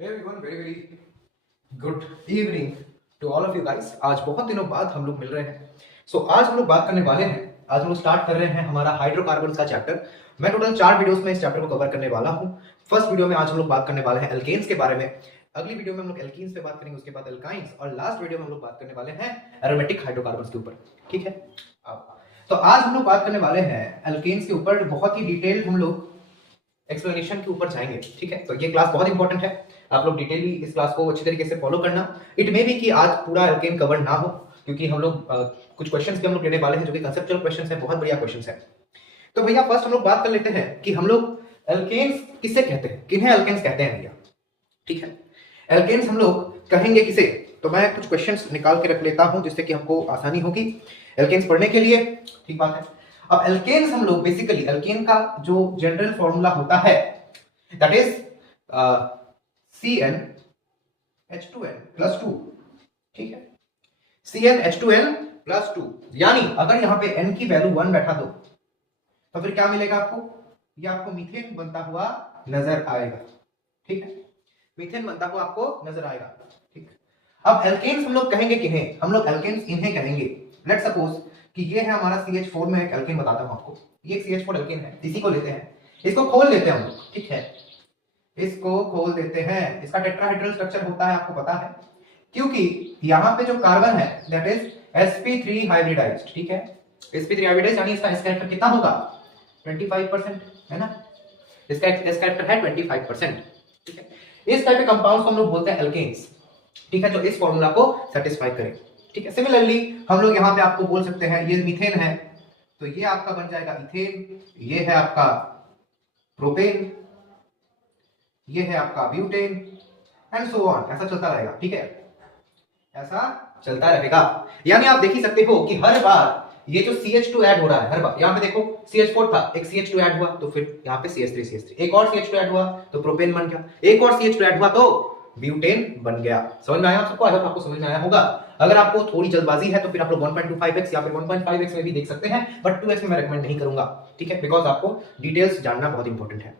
Hey everyone, very very good evening to all of you guys। आज बहुत दिनों बाद हम लोग मिल रहे हैं। आज हम लोग बात करने वाले हैं, आज हम लोग स्टार्ट कर रहे हैं हमारा हाइड्रोकार्बन का चैप्टर। मैं टोटल 4 वीडियोस में इस चैप्टर को कवर करने वाला हूँ। फर्स्ट वीडियो में आज हम लोग बात करने वाले हैं एल्केन्स के बारे में, अगली वीडियो में हम लोग एल्कीन्स पे बात करेंगे, उसके बाद एल्काइंस, और लास्ट वीडियो में हम लोग बात करने वाले हैं एरोमेटिक हाइड्रोकार्बन्स के ऊपर। ठीक है, तो आज हम लोग बात करने वाले हैं एल्केन्स के ऊपर, बहुत ही डिटेल हम लोग एक्सप्लेनेशन के ऊपर जाएंगे। ठीक है, तो ये क्लास बहुत इंपॉर्टेंट है, आप लोग डिटेली इस क्लास को अच्छी तरीके से फॉलो करना। इट मे बी कि आज पूरा एल्केन कवर ना हो, क्योंकि हम लोग कुछ क्वेश्चंस भी हम लोग लेने वाले हैं जो कि कंसेप्चुअल क्वेश्चंस हैं, बहुत बढ़िया क्वेश्चंस हैं। तो भैया फर्स्ट हम लोग बात कर लेते हैं कि हम लोग एल्केन्स किसे कहते हैं, किन्हें एल्केन्स कहते हैं भैया। ठीक है, एल्केन्स हम लोग कहेंगे किसे, तो मैं कुछ क्वेश्चंस निकाल के रख लेता हूं जिससे कि हमको आसानी होगी एल्केन्स पढ़ने के लिए। ठीक बात है। अब एल्केन्स हम लोग बेसिकली एल्केन का जो जनरल फॉर्मूला होता है दैट इज CnH2n+2। ठीक है, CnH2n+2, यानी अगर यहां पे n की वैल्यू 1 बैठा दो तो फिर क्या मिलेगा आपको, ये आपको मीथेन बनता हुआ नजर आएगा। ठीक है, मीथेन बनता हुआ आपको नजर आएगा। ठीक, अब एल्केन्स हम लोग कहेंगे किन्हें, हम लोग एल्केन्स इन्हें कहेंगे। लेट्स सपोज कि ये है हमारा CH4 में एक एल्केन, बताता हूं आपको, ये एक CH4 एल्केन है, इसी को लेते हैं, इसको खोल लेते हैं हम लोग। ठीक है, इसको खोल देते हैं, इसका टेट्राहेड्रल स्ट्रक्चर होता है, आपको पता है, क्योंकि यहाँ पे जो कार्बन है दैट इज sp3 हाइब्रिडाइज्ड। ठीक है, sp3 हाइब्रिडाइज्ड यानी इसका s कैरेक्टर कितना होगा, 25%, है ना, इसका s कैरेक्टर है 25%। ठीक है, इस टाइप के कंपाउंड्स को हम लोग बोलते हैं एल्केन्स। ठीक है, जो इस फॉर्मूला को सेटिस्फाई करें। ठीक है, सिमिलरली हम लोग यहाँ पे आपको बोल सकते हैं ये मीथेन है तो ये आपका बन जाएगा इथेन, ये है आपका प्रोपेन, ये है आपका ब्यूटेन, एंड सो ऑन, ऐसा चलता रहेगा। ठीक है, ऐसा चलता रहेगा। यानी आप देख ही सकते हो कि हर बार ये जो CH2 ऐड हो रहा है, हर बार यहाँ पे देखो CH4 था, एक CH2 ऐड हुआ तो फिर यहाँ पे CH3, एक और CH2 ऐड हुआ तो प्रोपेन बन गया, एक और CH2 ऐड हुआ तो ब्यूटेन बन गया। समझ में आया आप सबको, आई होप आपको समझ में आया होगा। अगर आपको थोड़ी जल्दबाजी है तो फिर आप लोग 1.25x या फिर 1.5x में भी देख सकते हैं, बट 2x में मैं रेकमेंड नहीं करूंगा। ठीक है, बिकॉज आपको डिटेल्स जानना बहुत इंपॉर्टेंट है।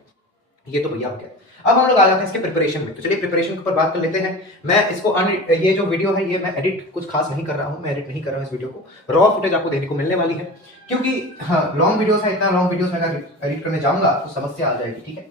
ये तो भैया हो गया। अब हम लोग आ जाते हैं इसके प्रिपरेशन में, तो चलिए प्रिपरेशन के ऊपर बात कर लेते हैं। मैं इसको ये जो वीडियो है ये मैं एडिट कुछ खास नहीं कर रहा हूं, मैं एडिट नहीं कर रहा हूं इस वीडियो को, रॉ फुटेज आपको देखने को मिलने वाली है, क्योंकि हाँ लॉन्ग वीडियोस है, इतना लॉन्ग वीडियोस में अगर एडिट करने जाऊंगा तो समस्या आ जाएगी। ठीक है,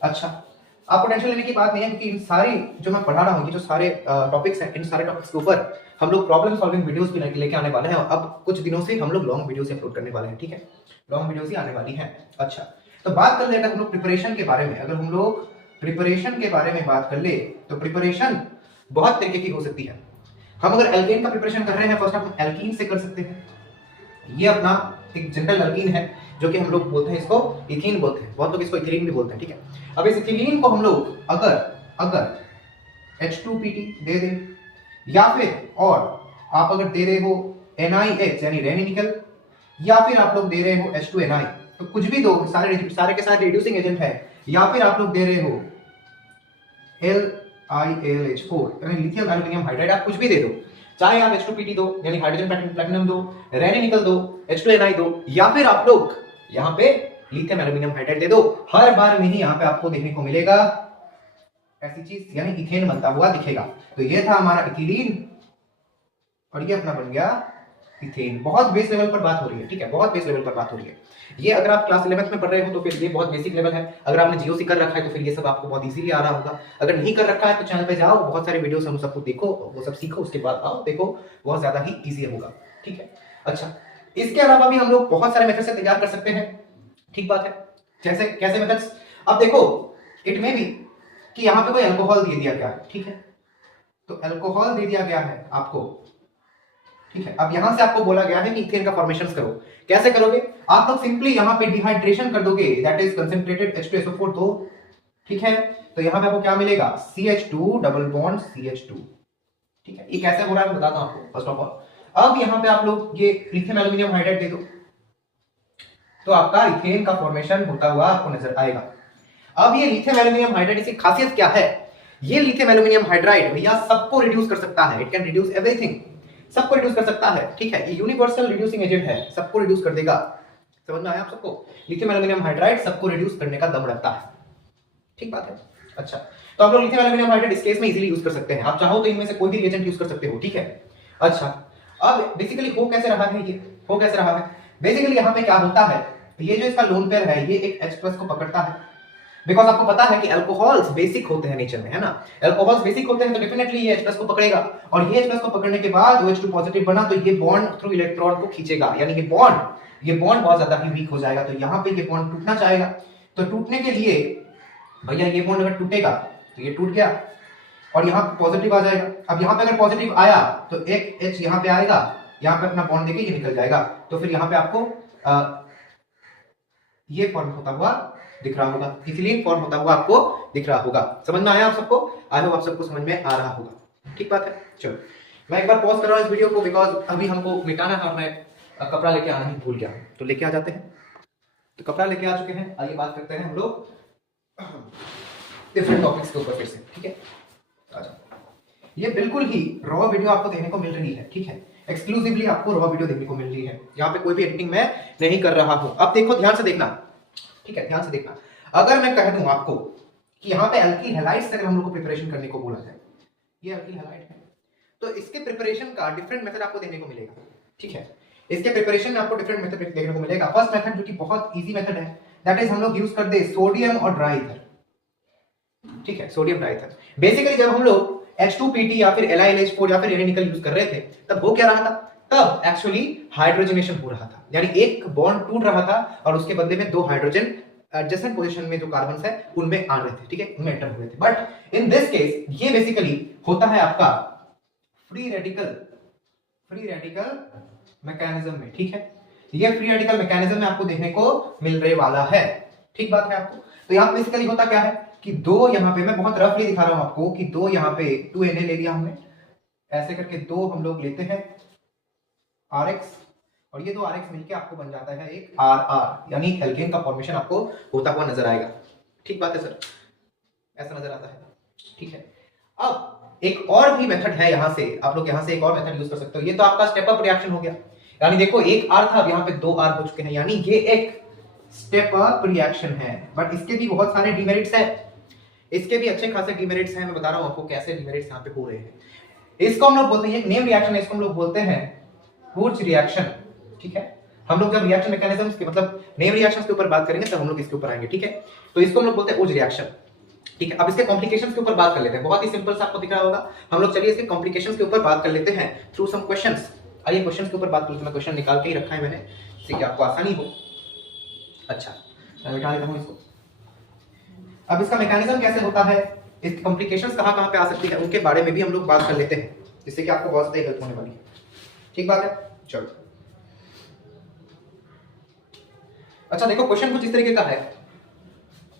अच्छा आपको टेंशन लेने की बात नहीं है, क्योंकि इन सारी जो मैं पढ़ा रहा हूँ, ये जो सारे टॉपिक्स हैं, इन सारे टॉपिक्स के ऊपर हम लोग प्रॉब्लम सॉल्विंग वीडियोस भी लेके आने वाले हैं, और अब कुछ दिनों से हम लोग लॉन्ग वीडियोस अपलोड करने वाले हैं। ठीक है, लॉन्ग वीडियोस ही आने वाली हैं। अच्छा, तो बात कर ले अगर हम लोग प्रिपरेशन के बारे में, अगर हम लोग प्रिपरेशन के बारे में बात कर ले तो प्रिपरेशन बहुत तरीके की हो सकती है। हम अगर एल्केन का प्रिपरेशन कर रहे हैं, फर्स्ट हम एल्कीन से कर सकते हैं। ये अपना एक जनरल एल्कीन है जो कि हम लोग बोलते हैं इसको इथीन बोलते हैं, बहुत लोग इसको इथिलीन भी बोलते हैं। ठीक है, अब इस इथिलीन को हम लोग अगर H2PT दे दें, या फिर और आप अगर दे रहे हो NiH यानी रेनी निकल, या फिर आप लोग दे रहे हो H2Ni, तो कुछ भी दो, सारे के सारे रिड्यूसिंग एजेंट है, या फिर आप लोग दे रहे हो LiAlH4 यानी लिथियम एल्यूमिनियम हाइड्राइड, आप कुछ भी दे दो, चाहे आप H2PT दो यानी हाइड्रोजन प्लैटिनम दो, रेनी निकल दो, H2Ni दो, या फिर आप लोग यहाँ पे लिथियम एल्यूमिनियम हाइड्राइड दे दो, हर बार में ही यहाँ पे आपको देखने को मिलेगा ऐसी चीज, यानी इथेन बनता हुआ दिखेगा। तो ये था हमारा इथिलीन और ये अपना बन गया इथेन। बहुत बेस लेवल पर बात हो रही है। ठीक है, बहुत बेस लेवल पर बात हो रही है। ये अगर आप क्लास 11th में पढ़ रहे हो तो फिर ये बहुत बेसिक लेवल है, अगर आपने जीओसी कर रखा है तो फिर ये सब आपको बहुत इजीली आ रहा होगा, अगर नहीं कर रखा है तो चैनल पे जाओ, बहुत सारे वीडियोस हम सबको देखो, वो सब सीखो, उसके बाद आओ देखो, बहुत ज्यादा ही ईजी होगा। ठीक है, अच्छा इसके अलावा भी हम लोग बहुत सारे मेथड से तैयार कर सकते हैं। ठीक बात है, जैसे कैसे मेथड्स, अब देखो इट में भी कि यहाँ पे कोई अल्कोहल दे दिया गया है। ठीक है, तो अल्कोहल दे दिया गया है आपको। ठीक है, अब यहां से आपको बोला गया है कि इथेन का फॉर्मेशन करो, कैसे करोगे, आप लोग सिंपली यहां पे डिहाइड्रेशन कर दोगे, दैट इज कंसंट्रेटेड H2SO4 दो। ठीक है, तो यहां पे आपको क्या मिलेगा, CH2 डबल बॉन्ड CH2। ठीक है, ये कैसे हो रहा है बताता हूं आपको। फर्स्ट ऑफ ऑल अब यहां पे आप लोग ये लिथियम एल्यूमिनियम हाइड्राइड दे दो, तो आपका इथेन का फॉर्मेशन होता हुआ आपको नजर आएगा। अब ये लिथियम एल्यूमिनियम हाइड्राइड की खासियत क्या है, ये लिथियम एल्यूमिनियम हाइड्राइड भैया सबको रिड्यूस कर सकता है, इट कैन रिड्यूस एवरीथिंग, सबको रिड्यूस कर सकता है। ठीक है, ये यूनिवर्सल रिड्यूसिंग एजेंट है, सबको रिड्यूस कर देगा। समझ में आया आप सबको, लिथियम एल्यूमिनियम हाइड्राइड सबको रिड्यूस करने का दम रखता है। ठीक बात है। अच्छा, तो आप लोग लिथियम एल्यूमिनियम हाइड्राइड इस केस में इजीली यूज कर सकते हैं। आप चाहो तो इनमें से कोई भी रिएजेंट यूज कर सकते हो, ठीक है। अच्छा, अब बेसिकली हो कैसे रहा है, ये हो कैसे रहा है, बेसिकली यहाँ पे क्या होता है, ये जो इसका लोन पेयर है ये एक H+ को पकड़ता है, बिकॉज आपको पता है कि अल्कोहल्स बेसिक होते हैं नेचर में, है ना। अल्कोहल्स बेसिक होते हैं तो डेफिनेटली ये H+ को पकड़ेगा, और ये H+ को पकड़ने के बाद OH2 पॉजिटिव बना तो ये बॉन्ड थ्रू इलेक्ट्रॉन को खींचेगा, यानी ये बॉन्ड बहुत ज्यादा ही वीक हो जाएगा, तो यहाँ पे ये बॉन्ड टूटना चाहेगा। तो टूटने के लिए भैया ये बॉन्ड अगर टूटेगा तो ये टूट गया और यहाँ पॉजिटिव आ जाएगा। अब यहाँ पे अगर पॉजिटिव आया तो एक H यहाँ पे आएगा, यहाँ पे अपना बॉन्ड देके ये निकल जाएगा, तो फिर यहाँ पे आपको ये फॉर्म होता हुआ दिख रहा होगा, इथिलीन फॉर्म होता हुआ आपको दिख रहा होगा। समझ में आया आप सबको? आई होप आप सबको समझ में आ रहा होगा, ठीक बात है। चलो मैं एक बार पॉज कर रहा हूँ इस वीडियो को, बिकॉज अभी हमको मिटाना है और मैं कपड़ा लेके आना ही भूल गया, तो लेके आ जाते हैं। तो कपड़ा लेके आ चुके हैं, आइए बात करते हैं हम लोग डिफरेंट टॉपिक्स के ऊपर फिर से, ठीक है। ये बिल्कुल ही रॉ वीडियो आपको देखने को मिल रही है, ठीक है, एक्सक्लूसिवली आपको रॉ वीडियो देखने को मिल रही है, यहाँ पे कोई भी एडिटिंग मैं नहीं कर रहा हूं। अब देखो ध्यान से देखना, ठीक है, ध्यान से देखना। अगर मैं कह दूं आपको कि यहाँ पे अल्कील हैलाइड्स अगर हम लोग को प्रिपरेशन करने को बोला जाए, ये अल्कील हैलाइड है, तो इसके प्रिपरेशन का डिफरेंट मेथड आपको देखने को मिलेगा, ठीक है। इसके प्रिपरेशन में आपको डिफरेंट मेथड देखने को मिलेगा। फर्स्ट मेथड जो कि बहुत इजी मेथड है, दैट इज हम लोग यूज करते हैं सोडियम और ड्राई ईथर, ठीक है, सोडियम ड्राई ईथर। बेसिकली जब हम लोग H2PT या फिर LiLH4 या फिर Na निकल यूज कर रहे थे, तब हो क्या रहा था, तब एक्चुअली हाइड्रोजनेशन हो रहा था, यानी एक बॉन्ड टूट रहा था और उसके बदले में दो हाइड्रोजन एडजेसेंट पोजीशन में जो कार्बन्स है उनमें आ रहे थे, ठीक है, उनमें एंटर हुए थे। बट इन दिस केस ये बेसिकली होता है आपका फ्री रेडिकल मैकेनिज्म में, ठीक है। ये फ्री रेडिकल मैकेनिज्म में आपको देखने को मिल रहे वाला है, ठीक बात है आपको। तो यहाँ बेसिकली होता क्या है कि दो यहाँ पे मैं बहुत रफली दिखा रहा हूं आपको कि दो यहाँ पे 2Na ले लिया हमने, ऐसे करके दो हम लोग लेते हैं RX, और ये दो RX मिलके आपको बन जाता है एक RR, यानी एल्केन का फॉर्मेशन आपको होता हुआ नजर आएगा, ठीक बात है सर, ऐसा नजर आता है, ठीक है। अब एक और भी मेथड है, यहां से आप लोग यहां से एक और मेथड यूज कर सकते हो। ये तो आपका स्टेप अप रिएक्शन हो गया, यानी देखो एक R था, अब यहाँ पे दो R हो चुके हैं, यानी ये एक स्टेप अप रिएक्शन है। बट इसके भी बहुत सारे डिमेरिट्स हैं, इसके भी अच्छे खासे डिमेरिट्स हैं, मैं बता रहा हूं आपको कैसे डिमेरिट्स यहाँ पे हो रहे हैं। इसको हम लोग बोलते हैं, नेम रिएक्शन है, इसको हम लोग बोलते हैं हुर्च रिएक्शन, ठीक है। हम लोग जब रिएक्शन मैकेनिज्म्स के मतलब नेम रिएक्शंस के ऊपर बात करेंगे तब हम लोग इसके ऊपर आएंगे, ठीक है। तो इसको हम लोग बोलते हैं हुर्च रिएक्शन, ठीक है। अब इसके कॉम्प्लिकेशंस के ऊपर बात कर लेते हैं, बहुत ही सिंपल सा आपको दिख रहा होगा। हम लोग चलिए इसके कॉम्प्लिकेशंस के ऊपर बात कर लेते हैं थ्रू सम क्वेश्चंस। आइए क्वेश्चंस के ऊपर बात करते हैं, क्वेश्चन निकाल के ही रखा है मैंने, इससे कि आपको आसानी हो। अच्छा मैं मिटा देता हूं इसको। अब इसका मैकेनिज्म कैसे होता है, इसकी कॉम्प्लिकेशंस कहां-कहां पे आ सकती है, उनके बारे में भी हम लोग बात कर लेते हैं, जिससे कि आपको बहुत ज्यादा हेल्प होने वाली है, ठीक बात है। चलो अच्छा देखो, क्वेश्चन कुछ इस तरीके का है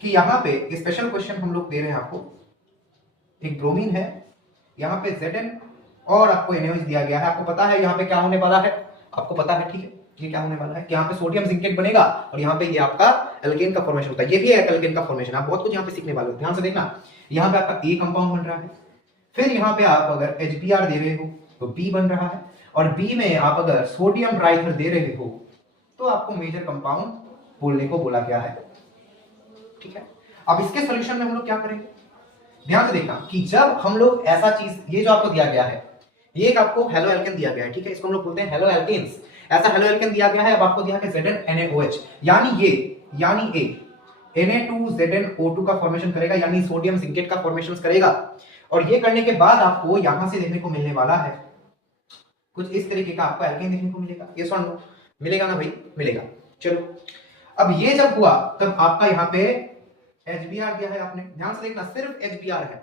कि यहाँ पे स्पेशल क्वेश्चन हम लोग दे रहे हैं आपको, एक ब्रोमीन है, यहाँ पे Zn और आपको NaOH दिया गया है। आपको पता है यहाँ पे क्या होने वाला है, आपको पता है, ठीक है, ये क्या होने वाला है कि यहाँ पे सोडियम जिंकेट बनेगा और यहाँ पे ये आपका एल्केन का फॉर्मेशन होता है, ये भी है एल्केन का फॉर्मेशन। आप बहुत कुछ यहाँ पे सीखने वाले हो, ध्यान से देखना। यहाँ पे आपका A कंपाउंड बन रहा है, फिर यहाँ पे आप अगर HBr दे रहे हो तो B बन रहा है, और B में आप अगर सोडियम ट्राइथर दे रहे हो तो आपको मेजर कंपाउंड बोलने को बोला गया है, ठीक है। अब इसके सॉल्यूशन में हम लोग क्या करेंगे, ध्यान से देखना कि जब हम लोग ऐसा चीज, ये जो आपको दिया गया है, ये एक आपको हेलो एल्केन दिया गया है, ठीक है, इसको हम लोग बोलते हैं हेलो एल्केन्स। ऐसा हेलो एल्केन दिया गया है, अब आपको दिया है ZnNaOH, यानी ये Na2ZnO2 का फॉर्मेशन करेगा, यानी सोडियम जिंकेट का फॉर्मेशन करेगा। और ये करने के बाद आपको यहां से देखने को मिलने वाला है कुछ इस तरीके का, आपको एल्केन देखने को मिलेगा। ये सुन लो, मिलेगा ना भाई, मिलेगा। चलो अब ये जब हुआ तब आपका यहाँ पे HBr दिया है, आपने ध्यान से देखना, सिर्फ HBr है,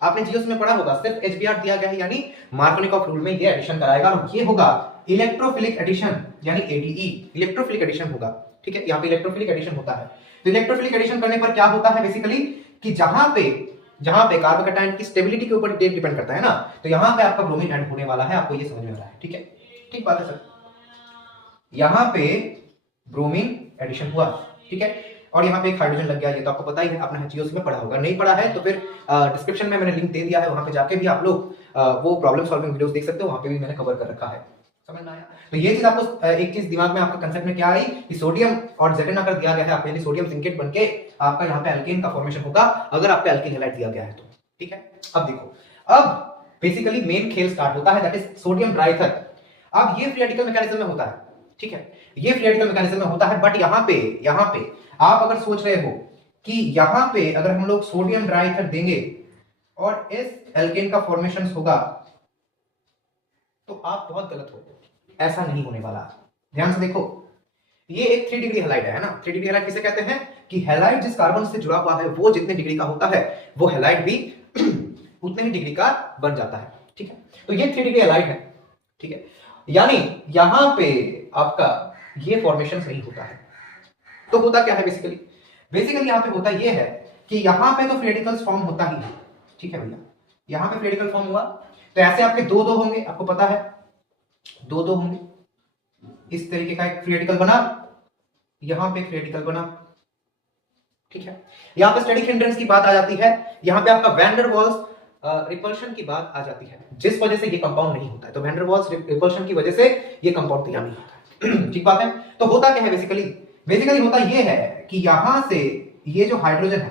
आपने जीएस में पढ़ा होगा, सिर्फ HBr दिया गया है, यानी मार्कोनिकॉफ रूल में ये एडिशन कराएगा, और ये होगा इलेक्ट्रोफिलिक एडिशन, यानी ADE, इलेक्ट्रोफिलिक एडिशन होगा, ठीक है। यहाँ पे इलेक्ट्रोफिलिक एडिशन होता है। तो इलेक्ट्रोफिलिक एडिशन करने पर क्या होता है बेसिकली कि जहां पे कार्बोकैटायन की स्टेबिलिटी के ऊपर डिपेंड करता है ना, तो यहाँ पे आपका ब्रोमीन ऐड होने वाला है, आपको ये समझ में आ रहा है, ठीक है, ठीक बात है सर। यहाँ पे ब्रोमीन एडिशन हुआ, ठीक है, और यहाँ पे एक हाइड्रोजन लग गया, ये तो आपको पता ही है, आपने जीओसी में पढ़ा होगा, नहीं पढ़ा है तो फिर डिस्क्रिप्शन में मैंने लिंक दे दिया है, वहां पे जाके भी आप लोग वो प्रॉब्लम सॉल्विंग वीडियोस देख सकते हो, वहां पे भी मैंने कवर कर रखा है, समझ में आया? तो ये चीज आपको एक चीज दिमाग में आपका कंसेप्ट में क्या आई कि सोडियम और Zn अगर दिया गया है आपको, यानी सोडियम सिंकेट बनके आपका यहाँ पे अल्केन का फॉर्मेशन होगा अगर आपको अल्किल हैलाइड दिया गया है तो। ठीक है, अब देखो, अब बेसिकली मेन खेल स्टार्ट होता है, दैट इज सोडियम ट्राइथर। अब ये फ्री रेडिकल मैकेनिज्म में होता है, ठीक है, ये फ्री रेडिकल मैकेनिज्म में होता है, बट यहाँ पे आप अगर सोच रहे हो कि यहाँ पे अगर हम लोग सोडियम ट्राइथर देंगे और इस एल्केन का फॉर्मेशन होगा, तो आप बहुत गलत हो, ऐसा नहीं होने वाला। ध्यान से देखो, ये एक 3 डिग्री हैलाइड है ना। 3 डिग्री हैलाइड किसे कहते हैं कि हैलाइड जिस कार्बन से जुड़ा हुआ है वो जितने डिग्री का होता है वो हैलाइड भी उतने ही डिग्री का बन जाता है। ठीक है, तो ये 3 डिग्री हैलाइड है। ठीक है, यानी यहां पे आपका ये फॉर्मेशन नहीं होता है। तो होता क्या है बेसिकली यहां पे होता ये है कि यहां पे तो फ्री रेडिकल्स फॉर्म होता ही है। ठीक है भैया, यहां पे फ्री रेडिकल फॉर्म हुआ तो ऐसे आपके दो होंगे, आपको पता है दो होंगे। इस तरीके का एक फ्री रेडिकल बना, यहां पे फ्री रेडिकल बना। ठीक है, यहां पे स्टैटिक हिंड्रेंस की बात आ जाती है, यहां पे आपका वैन डर वाल्स रिपल्शन की बात आ जाती है, जिस वजह से ये कंपाउंड नहीं होता है। तो वैन डर वाल्स रिपल्शन की वजह से ये कंपाउंड तैयार नहीं होता है। ठीक बात है। तो होता क्या है बेसिकली होता ये है कि यहां से ये जो हाइड्रोजन है,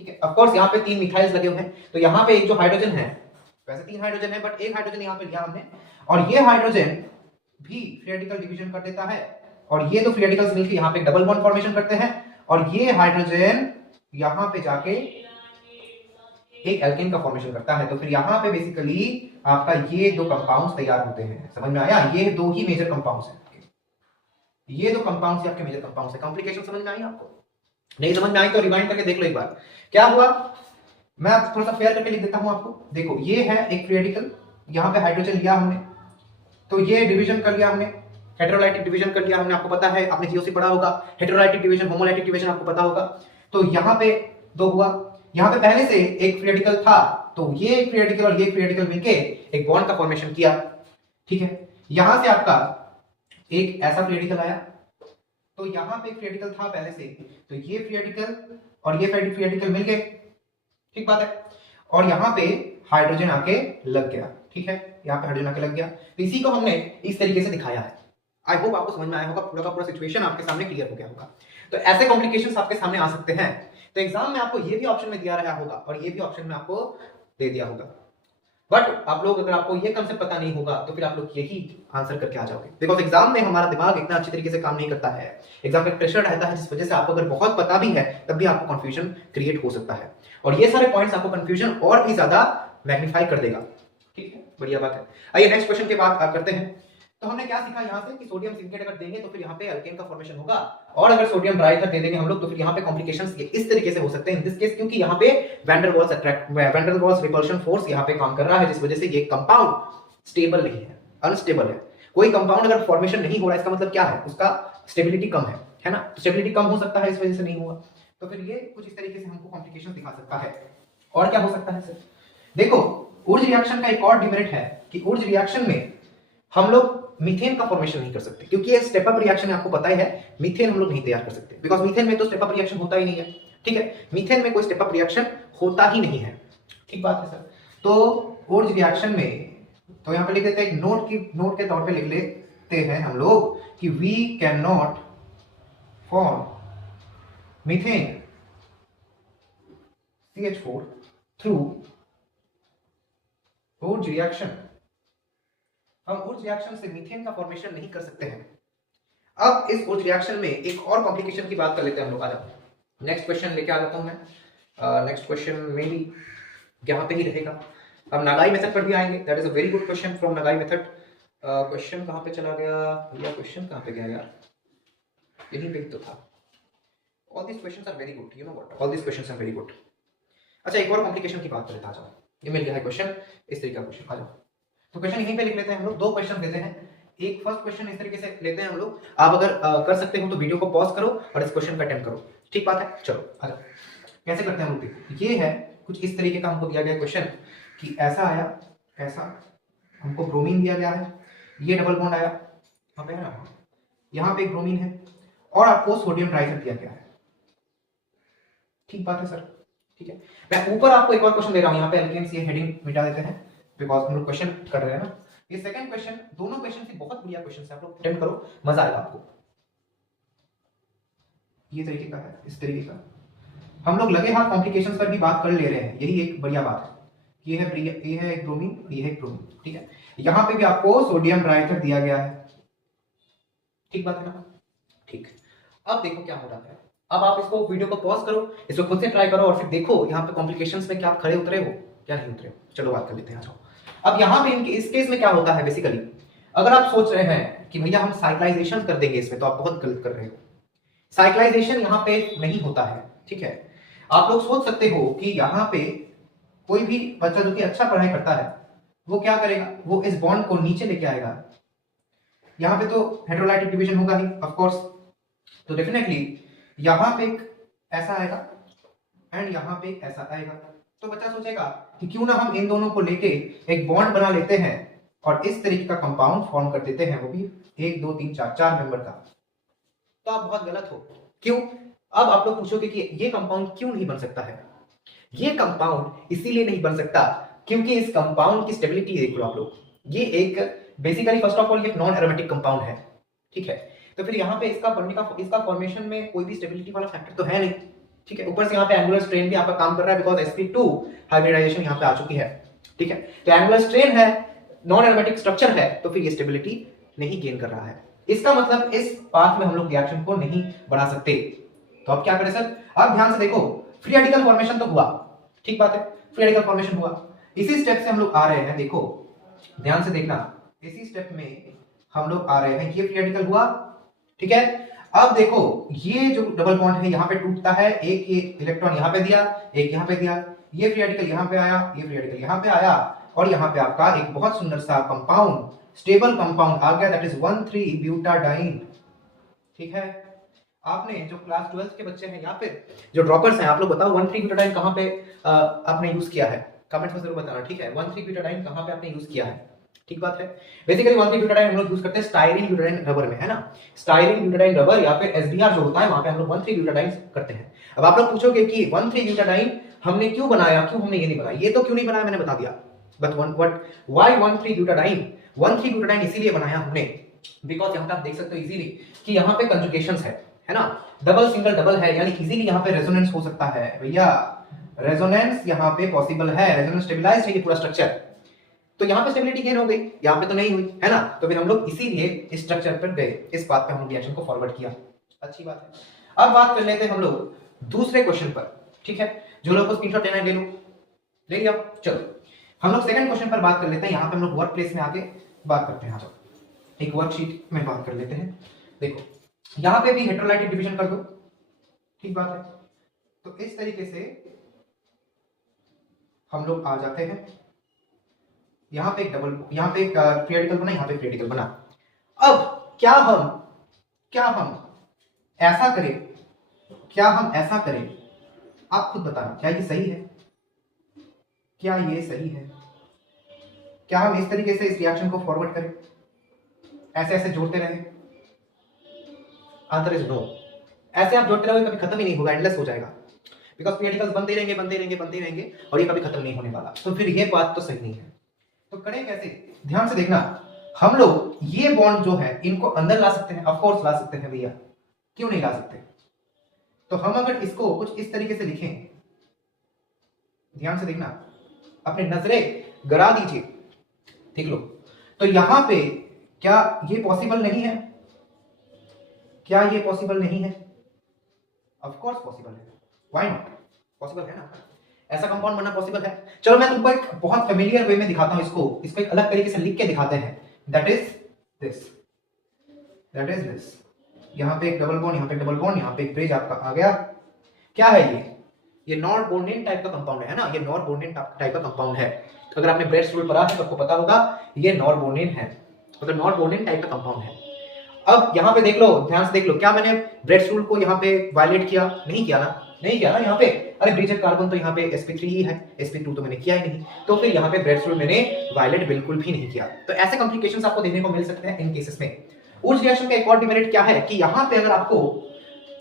ठीक है, ऑफ कोर्स यहां पे 3 मिथाइल्स लगे हुए हैं, तो यहां पे एक जो हाइड्रोजन है, वैसे 3 हाइड्रोजन है बट एक हाइड्रोजन यहां पे लिया हमने, और ये हाइड्रोजन भी फ्री रेडिकल डिवीजन कर देता है, और ये दो फ्री रेडिकल्स मिलकर यहां पे डबल बॉन्ड फॉर्मेशन करते हैं, और ये हाइड्रोजन यहां पे जाके एक एल्केन का फॉर्मेशन करता है। तो फिर यहां पे बेसिकली आपका ये दो कंपाउंड्स तैयार होते हैं। समझ में आया? ये दो ही मेजर कंपाउंड्स हैं, ये दो कंपाउंड्स आपके मेजर कंपाउंड्स हैं। कॉम्प्लिकेशन समझ में आई आपको? नहीं समझ में आई तो रिवाइंड करके देख लो एक बार क्या हुआ। मैं थोड़ा सा फेयर करके लिख देता हूं आपको। देखो, ये है एक फ्री रेडिकल, यहां पे हाइड्रोजन लिया हमने, तो ये डिवीजन कर लिया हमने, हेटेरोलाइटिक डिवीजन कर लिया हमने। आपको पता है, आपने जीओसी पढ़ा होगा, हेटेरोलाइटिक डिवीजन, होमोलाइटिक डिवीजन आपको पता होगा। तो यहां पे दो हुआ, यहां पे पहले से एक फ्री रेडिकल था, तो ये एक फ्री रेडिकल और ये फ्री रेडिकल मिलके एक बॉन्ड का फॉर्मेशन किया। ठीक है, यहां से आपका एक ऐसा फ्री रेडिकल आया, तो यहां पे एक फ्री रेडिकल था पहले से, तो ये फ्री रेडिकल और ये फ्री रेडिकल मिल गए। ठीक बात है, और यहां पे हाइड्रोजन आके लग गया। ठीक है, यहाँ पे हाइड्रोजन आके लग गया, तो इसी को हमने इस तरीके से दिखाया है। आई होप आपको समझ में आया होगा, पूरा का पूरा सिचुएशन आपके सामने क्लियर हो गया होगा। तो ऐसे कॉम्प्लिकेशंस आपके सामने आ सकते हैं। तो एग्जाम में आपको ये भी ऑप्शन में दिया रहा होगा और ये भी ऑप्शन में आपको दे दिया होगा, बट आप लोग अगर आपको ये कंसेप्ट पता नहीं होगा तो फिर आप लोग यही आंसर करके आ जाओगे, बिकॉज एग्जाम में हमारा दिमाग इतना अच्छी तरीके से काम नहीं करता है। एग्जाम में प्रेशर रहता है, जिस वजह से आपको अगर बहुत पता भी है तब भी आपको कंफ्यूजन क्रिएट हो सकता है, और ये सारे पॉइंट्स आपको कंफ्यूजन और भी ज्यादा मैग्नीफाई कर देगा। ठीक है, बढ़िया बात है। आइए नेक्स्ट क्वेश्चन के बाद करते हैं। तो हमने क्या सीखा यहाँ से कि सोडियम सिंकेट अगर देंगे तो फिर यहाँ पे अल्केन का फॉर्मेशन होगा, और अगर सोडियम ट्राइथर दे देंगे हम लोग तो फिर यहाँ पे कॉम्प्लिकेशंस इस तरीके से हो सकते हैं इन दिस केस, क्योंकि यहाँ पे van der Waals repulsion force यहाँ पे काम कर रहा है, जिस वजह से ये कंपाउंड स्टेबल नहीं है, अनस्टेबल है। कोई कंपाउंड अगर फॉर्मेशन नहीं हो रहा है इसका मतलब क्या है, उसका स्टेबिलिटी कम है ना, स्टेबिलिटी कम हो सकता है, इस वजह से नहीं हुआ। तो फिर ये कुछ इस तरीके से हमको कॉम्प्लिकेशन दिखा सकता है। और क्या हो सकता है सर? देखो, ऊर्ज रिएक्शन का एक और डिमेरिट है कि ऊर्ज रिएक्शन में हम लोग मीथेन का फॉर्मेशन नहीं कर सकते, क्योंकि ये स्टेप अप रिएक्शन है, आपको पता ही है, मीथेन हम लोग नहीं तैयार कर सकते, बिकॉज मीथेन में तो स्टेप अप रिएक्शन होता ही नहीं है। ठीक है, मीथेन में कोई स्टेप अप रिएक्शन होता ही नहीं है। ठीक बात है सर। तो ऊर्ज रिएक्शन में तो यहां पे लिख देते हैं, नोट के तौर पे लिख लेते हैं हम लोग कि we can not form methane CH4 through Wurtz reaction. हम ऊर्ज रिएक्शन से मीथेन का फॉर्मेशन नहीं कर सकते हैं। अब इस ऊर्ज रिएक्शन में एक और कॉम्प्लिकेशन की बात कर लेते हैं हम लोग। आ जाओ, नेक्स्ट क्वेश्चन लेके आ जाता हूं मैं। नेक्स्ट क्वेश्चन में भी यहाँ पे ही रहेगा। हम नागाई मेथड पर भी आएंगे, that is a very good question from नागाई मेथड। क्वेश्चन कहाँ पे चला गया भैया, क्वेश्चन कहाँ पे गया यार, यहीं पे तो था। All this questions are very good, you know what, all this questions are very good. अच्छा, एक और कॉम्प्लिकेशन की बात करते हैं। आ जाओ, ये मिल गया है क्वेश्चन, इस तरीके का क्वेश्चन। आ जाओ, तो क्वेश्चन यहीं पे लिख लेते हैं हम लोग। दो क्वेश्चन देते हैं, एक फर्स्ट क्वेश्चन इस तरीके से लेते हैं हम लोग। आप अगर कर सकते हो तो वीडियो को पॉज करो और इस क्वेश्चन का अटेम्प्ट करो। ठीक बात है, चलो आ जाओ। कैसे करते हैं हम लोग? ये है कुछ इस तरीके का हमको दिया गया क्वेश्चन कि ऐसा आया, ऐसा हमको ब्रोमीन दिया गया है, ये डबल बॉन्ड आया, यहाँ पे है ना, यहाँ पे एक ब्रोमीन है, और आपको सोडियम ट्राइथर दिया गया है। ठीक बात है सर, ठीक है। मैं ऊपर आपको एक और क्वेश्चन दे रहा हूँ, यहाँ पे एल्केन्स, ये हेडिंग मिटा देते हैं बिकॉज हम लोग क्वेश्चन कर रहे हैं ना। ये सेकंड क्वेश्चन, दोनों क्वेश्चन से बहुत बढ़िया क्वेश्चन है, आप लोग अटेम्प्ट करो, मजा आएगा आपको। ये तरीके का है, इस तरीके का हम लोग लगे हाथ कॉम्प्लिकेशंस पर भी बात कर ले रहे हैं, यही एक बढ़िया बात है। ये है एक ब्रोमीन, ये है एक ब्रोमीन, ठीक है। यहाँ पे भी आपको सोडियम ब्राइथर दिया गया है, ठीक बात है ना, ठीक। अब देखो क्या हो रहा है, अब आप इसको वीडियो को पॉज करो, इसको खुद से ट्राई करो और फिर देखो यहाँ पे कॉम्प्लिकेशंस में क्या आप खड़े उतरे हो क्या नहीं उतरे हो। चलो बात कर लेते हैं, आ जाओ। अब यहाँ पे इस केस में क्या होता है बेसिकली, अगर आप सोच रहे हैं कि भैया हम साइक्लाइजेशन कर देंगे इसमें, तो आप बहुत गलत कर रहे हो। साइक्लाइजेशन यहाँ पे नहीं होता है, ठीक है। आप लोग सोच सकते हो कि यहाँ पे कोई भी बच्चा जो कि अच्छा पढ़ाई करता है वो क्या करेगा, वो इस बॉन्ड को नीचे लेके आएगा। यहाँ पे तो हेटेरोलाइटिक डिवीजन होगा ही ऑफ कोर्स, तो डेफिनेटली यहाँ पे ऐसा आएगा एंड यहाँ पे ऐसा आएगा। तो बच्चा सोचेगा कि क्यों ना हम इन दोनों को लेके एक बॉन्ड बना लेते हैं और इस तरीके का कंपाउंड फॉर्म कर देते हैं, वो भी 1 2 3 4 4 मेंबर का। तो आप बहुत गलत हो, क्यों? अब आप लोग पूछोगे कि ये कंपाउंड क्यों नहीं बन सकता है। ये कंपाउंड इसीलिए नहीं बन सकता क्योंकि इस कंपाउंड की स्टेबिलिटी देख लो आप लोग, ये एक बेसिकली फर्स्ट ऑफ ऑल ये नॉन एरोमेटिक कंपाउंड है, ठीक है। तो फिर यहाँ पे इसका बनने का, इसका फॉर्मेशन में कोई भी स्टेबिलिटी वाला फैक्टर तो है नहीं, ठीक है। ऊपर से यहाँ पे एंगुलर स्ट्रेन भी आपका काम कर रहा है बिकॉज sp2 हाइब्रिडाइजेशन यहाँ पे आ चुकी है, ठीक है। तो एंगुलर स्ट्रेन है, नॉन एरोमेटिक स्ट्रक्चर है, तो फिर ये स्टेबिलिटी नहीं गेन कर रहा है। इसका मतलब इस पाथ में हम लोग रिएक्शन को नहीं बढ़ा सकते। तो अब क्या करें सर, अब ध्यान से देखो, फ्री रेडिकल फॉर्मेशन तो हुआ, ठीक बात है, फ्री रेडिकल फॉर्मेशन हुआ। इसी स्टेप से हम लोग आ रहे हैं, देखो ध्यान से देखना, इसी स्टेप में हम लोग आ रहे हैं, ये फ्री रेडिकल हुआ, ठीक है। अब देखो ये जो डबल बॉन्ड है यहाँ पे टूटता है, एक ये इलेक्ट्रॉन यहाँ पे दिया, एक यहाँ पे दिया, ये फ्री रेडिकल यहाँ पे आया, ये फ्री रेडिकल यहाँ पे आया और यहाँ पे आपका एक बहुत सुंदर सा कंपाउंड, स्टेबल कंपाउंड आ गया, दैट इज 1,3-ब्यूटाडाइन, ठीक है। आपने जो क्लास 12 के बच्चे हैं या फिर जो ड्रॉपर्स हैं, आप लोग बताओ 1,3-ब्यूटाडाइन कहाँ पे आपने यूज किया है, कमेंट्स में जरूर बताना, ठीक है। 1,3-ब्यूटाडाइन कहाँ पे आपने यूज किया है, ठीक बात है। बेसिकली 1,3-ब्यूटाडाइन हम लोग यूज करते हैं स्टाइरिन ब्यूटाडाइन रबर में, है ना। स्टाइरिन ब्यूटाडाइन रबर या फिर SBR जो होता है वहां पे हम लोग 1,3-ब्यूटाडाइन करते हैं। अब आप लोग पूछोगे कि 1,3-ब्यूटाडाइन हमने क्यों बनाया, क्यों हमने ये नहीं बनाया, ये तो क्यों नहीं बनाया मैंने बता दिया, बट व्हाई 1,3-ब्यूटाडाइन, 1,3-ब्यूटाडाइन इसीलिए बनाया हमने बिकॉज यहाँ पे आप देख सकते हो इजीली कि यहाँ पे कंजुगेशंस है ना, डबल सिंगल डबल है, यानी इजीली यहाँ पे रेजोनेंस हो सकता है भैया, रेजोनेंस यहाँ पे पॉसिबल है, रेजोनेंस स्टेबलाइज्ड है ये पूरा स्ट्रक्चर। तो यहाँ पे स्टेबिलिटी गेन हो गई, यहाँ पे तो नहीं हुई, है ना। तो फिर हम लोग इसीलिए इस स्ट्रक्चर पर गए, इस बात पे हम रिएक्शन को फॉरवर्ड किया, अच्छी बात है। अब बात कर लेते हैं हम लोग दूसरे क्वेश्चन पर, ठीक है। जो लोग को स्क्रीनशॉट लेना है ले लो, ले लिया। चलो हम लोग सेकंड क्वेश्चन पर बात कर लेते हैं, यहाँ पे हम लोग वर्क प्लेस में आके बात करते हैं। एक वर्कशीट में बात कर लेते हैं, देखो यहाँ पे भी हेटेरोलाइटिक डिवीजन कर दो, ठीक बात है। तो इस तरीके से हम लोग आ जाते हैं, यहाँ पे एक डबल, यहाँ पे एक फ्री रेडिकल बना, यहाँ पे फ्री रेडिकल बना। अब क्या हम ऐसा करें, क्या हम ऐसा करें, आप खुद बताना, क्या ये सही है, क्या ये सही है? क्या हम इस तरीके से इस रिएक्शन को फॉरवर्ड करें, ऐसे ऐसे जोड़ते रहें? Answer is no. ऐसे आप जोड़ते रहोगे कभी खत्म ही नहीं होगा, एंडलेस हो जाएगा, बिकॉज फ्री रेडिकल्स बनते रहेंगे बनते रहेंगे बनते रहेंगे और ये कभी खत्म नहीं होने वाला। तो फिर ये बात तो सही नहीं है। तो करें कैसे, ध्यान से देखना, हम लोग ये बॉन्ड जो है इनको अंदर ला सकते हैं, ऑफ कोर्स ला सकते हैं भैया, क्यों नहीं ला सकते। तो हम अगर इसको कुछ इस तरीके से लिखें, ध्यान से देखना, अपनी नजरें गड़ा दीजिए, देख लो। तो यहां पे क्या ये पॉसिबल नहीं है, क्या ये पॉसिबल नहीं है? ऑफ कोर्स पॉसिबल है, व्हाई नॉट, पॉसिबल है ना, ऐसा कंपाउंड बनना पॉसिबल है। चलो मैं तुमको एक बहुत फेमिलियर वे में दिखाता हूं, इसको एक अलग तरीके से लिख के दिखाते हैं, that is this, that is this. यहां पे एक डबल बॉन्ड, यहां पे डबल बॉन्ड, यहां पे एक ब्रिज आपका आ गया। क्या है ये नॉर्बोनियन टाइप का कंपाउंड है ना, ये नॉर्बोनियन टाइप का कंपाउंड है। तो अगर आपने ब्रेड्स रूल पढ़ा है तो आपको पता होगा ये नॉर्बोनियन है, मतलब नॉर्बोनियन टाइप का कंपाउंड है। अब यहाँ पे देख लो, ध्यान से देख लो, क्या मैंने ब्रेड्स रूल को यहाँ पे वायलेट किया? नहीं किया ना, नहीं किया ना। यहाँ पे अरे ब्रिजेड कार्बन तो यहाँ पे sp3 ही है, sp2 तो मैंने किया ही नहीं, तो फिर यहाँ पे ब्रेड्स रूल मैंने वायलेट बिल्कुल भी नहीं किया। तो ऐसे कॉम्प्लिकेशंस आपको देखने को मिल सकते हैं इन केसेस में। उस रिएक्शन का एक और डिमेरिट क्या है कि यहाँ पे अगर आपको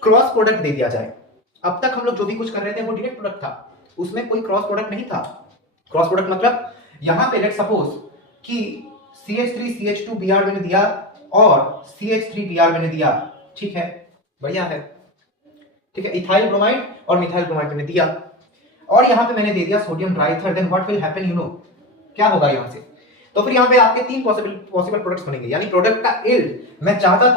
क्रॉस प्रोडक्ट दे दिया जाए, अब तक हम लोग जो भी कुछ कर रहे थे वो डायरेक्ट प्रोडक्ट था, उसमें कोई क्रॉस प्रोडक्ट नहीं था। क्रॉस प्रोडक्ट मतलब यहाँ पे लेट्स सपोज कि CH3CH2Br मैंने दिया और CH3Br मैंने दिया, ठीक है, बढ़िया है, ठीक है। इथाइल ब्रोमाइड और मिथाइल ब्रोमाइड मैंने दिया और यहाँ पे मैंने दे दिया sodium dry ether. Then what will happen, you know, क्या होगा यहाँ से? तो फिर यहाँ पे आपके तीन पॉसिबल प्रोडक्ट्स बनेंगे, यानी प्रोडक्ट का यील्ड मैं चाहता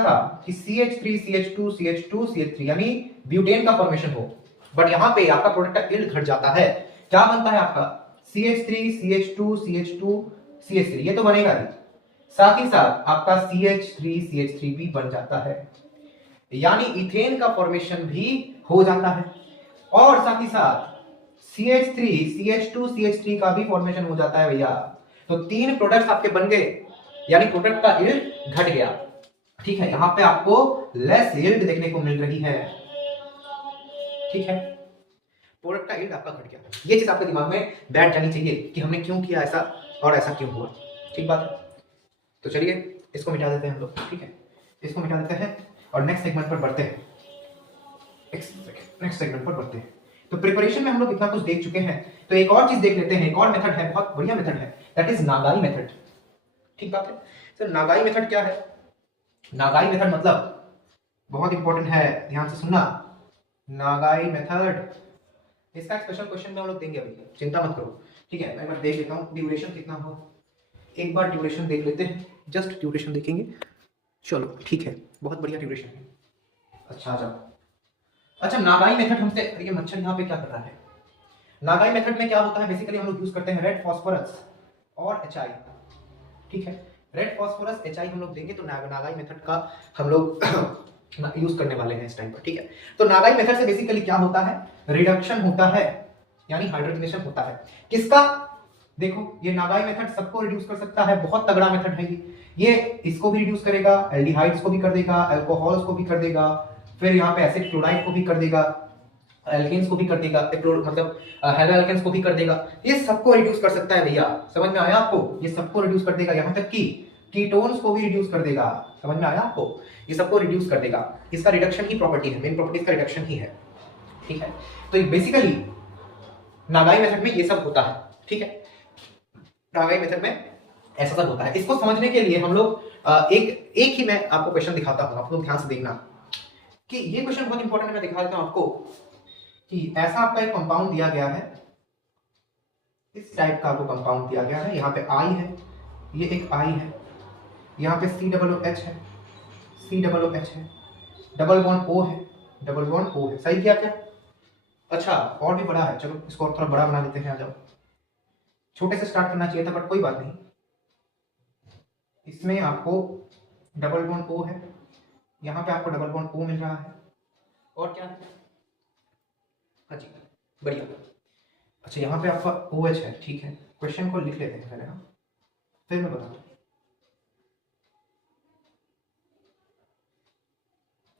था कि CH3CH2CH2CH3 यानी ब्यूटेन का फॉर्मेशन हो, बट यहाँ पे आपका प्रोडक्ट का यील्ड घट जाता है। क्या बनता है आपका? CH3CH2CH2CH3, ये तो बनेगा नहीं, साथ ही साथ आपका CH3CH3 भी बन जाता है, यानी इथेन का फॉर्मेशन भी हो जाता है और साथ ही साथ CH3CH2CH3 का भी फॉर्मेशन हो जाता है भैया। तो तीन प्रोडक्ट्स आपके बन गए, यानी प्रोडक्ट का यील्ड घट गया, ठीक है। यहां पे आपको लेस यील्ड देखने को मिल रही है, ठीक है, प्रोडक्ट का यील्ड आपका घट गया। ये चीज आपके दिमाग में बैठ जानी चाहिए कि हमने क्यों किया ऐसा और ऐसा क्यों हुआ, ठीक बात है। तो चलिए इसको मिटा देते हैं हम लोग, ठीक है, इसको मिटा देते हैं और नेक्स्ट सेगमेंट पर बढ़ते हैं। तो प्रिपरेशन में हम लोग इतना कुछ देख चुके हैं, तो एक और चीज देख लेते हैं। एक और मेथड है, बहुत बढ़िया मेथड है, दैट इज नागाई मेथड, ठीक बात है सर। नागाई मेथड क्या है? नागाई मेथड मतलब बहुत इंपॉर्टेंट है, ध्यान से सुनना। नागाई मेथड, इसका स्पेशल क्वेश्चन में हम लोग देंगे, अभी चिंता मत करो, ठीक है। मैं एक बार देख लेता हूँ ड्यूरेशन कितना हो, एक बार ड्यूरेशन देख लेते हैं, जस्ट ड्यूरेशन देखेंगे। चलो ठीक है, बहुत बढ़िया ड्यूरेशन है। अच्छा आ जाओ। अच्छा, नागाई मेथड हमसे, ये मच्छर यहाँ पे क्या कर रहा है? नागाई मेथड में क्या होता है, बेसिकली हम लोग यूज करते हैं रेड फास्फोरस और HI, ठीक है। रेड फास्फोरस HI हम लोग देंगे, तो नागाई मेथड का हम लोग यूज करने वाले हैं इस टाइम पर, ठीक है। तो नागाई मेथड से बेसिकली क्या होता है, रिडक्शन होता है, यानी हाइड्रोजनेशन होता है। किसका? देखो, ये नागाई मेथड सबको रिड्यूस कर सकता है, बहुत तगड़ा मेथड है ये इसको भी रिड्यूस करेगा, एल्डिहाइड्स को भी कर देगा, अल्कोहल्स को भी कर देगा, फिर यहाँ पे एसिड क्लोराइड को भी कर देगा, एल्केन्स को भी कर देगा, मतलब हेलो एल्केन्स को भी कर देगा, ये सबको रिड्यूस कर सकता है भैया। समझ में आया आपको? ये सबको रिड्यूस कर देगा, यहाँ तक कि कीटोन्स को भी रिड्यूस कर देगा। समझ में आया आपको? ये सबको रिड्यूस कर देगा, इसका रिडक्शन ही प्रॉपर्टी है, मेन प्रॉपर्टी इसका रिडक्शन ही है, ठीक है। तो बेसिकली नागाई मेथड में ये सब होता है, ठीक है। नागाई मेथड में ऐसा सब होता है। इसको समझने के लिए हम लोग एक ही मैं आपको क्वेश्चन दिखाता हूं, आप लोग ध्यान से देखना कि ये क्वेश्चन बहुत इंपॉर्टेंट है। मैं दिखा देता हूं आपको कि ऐसा आपका एक कंपाउंड दिया गया है, इस टाइप का आपको कंपाउंड दिया गया है, यहाँ पे I है, ये एक I है, यहाँ पे COOH है, COOH है, डबल बॉन्ड O है, डबल बॉन्ड O है। सही किया क्या? अच्छा, और भी बड़ा है, चलो इसको थोड़ा बड़ा बना लेते हैं। आ जाओ, छोटे से स्टार्ट करना चाहिए था, बट कोई बात नहीं। इसमें आपको डबल बॉन्ड O है, यहाँ पे आपको डबल बॉन्ड O मिल रहा है, और क्या है? हाँ जी, बढ़िया। अच्छा, यहाँ पे आपका OH है, ठीक है। क्वेश्चन को लिख लेते हैं पहले, हाँ, फिर मैं बताता हूँ।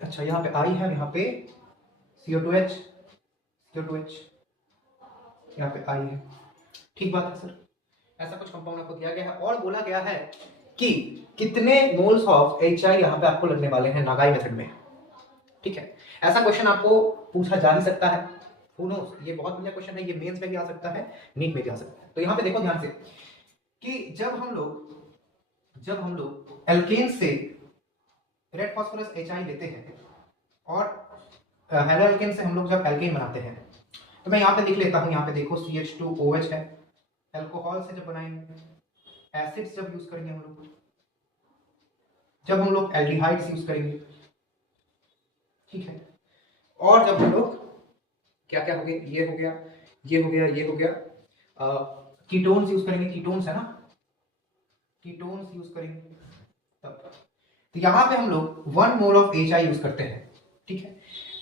अच्छा, यहाँ पे I है, यहाँ पे CO2H, यहाँ पे I है, ठीक बात है सर। ऐसा कुछ कंपाउंड आपको दिया गया है और बोला गया है कि कितने मोल्स ऑफ HI यहाँ पे आपको लगने वाले हैं नागाई मेथड में, ठीक है। ऐसा क्वेश्चन आपको पूछा जा ही सकता है, Who knows? ये बहुत बढ़िया क्वेश्चन है, ये मेंस में भी आ सकता है, नीट में भी आ सकता है। तो यहाँ पे देखो ध्यान से कि जब हम लोग एल्केन से रेड फास्फोरस HI लेते हैं और हेलो एल्केन से हम लोग जब एल्केन बनाते हैं, तो मैं यहाँ पे लिख लेता हूँ, यहाँ पे देखो CH2OH है, अल्कोहल से जब बनाएंगे, एसिड्स जब यूज करेंगे हम लोग, जब हम लोग एल्डिहाइड्स यूज करेंगे, ठीक है। और जब हम लोग क्या क्या हो गया, ये हो गया, ये हो गया, ये हो गया, कीटोन्स यूज करेंगे, कीटोन्स है ना, कीटोन्स यूज करेंगे तब। तो यहाँ पे हम लोग 1 मोल ऑफ HI यूज करते हैं, ठीक है।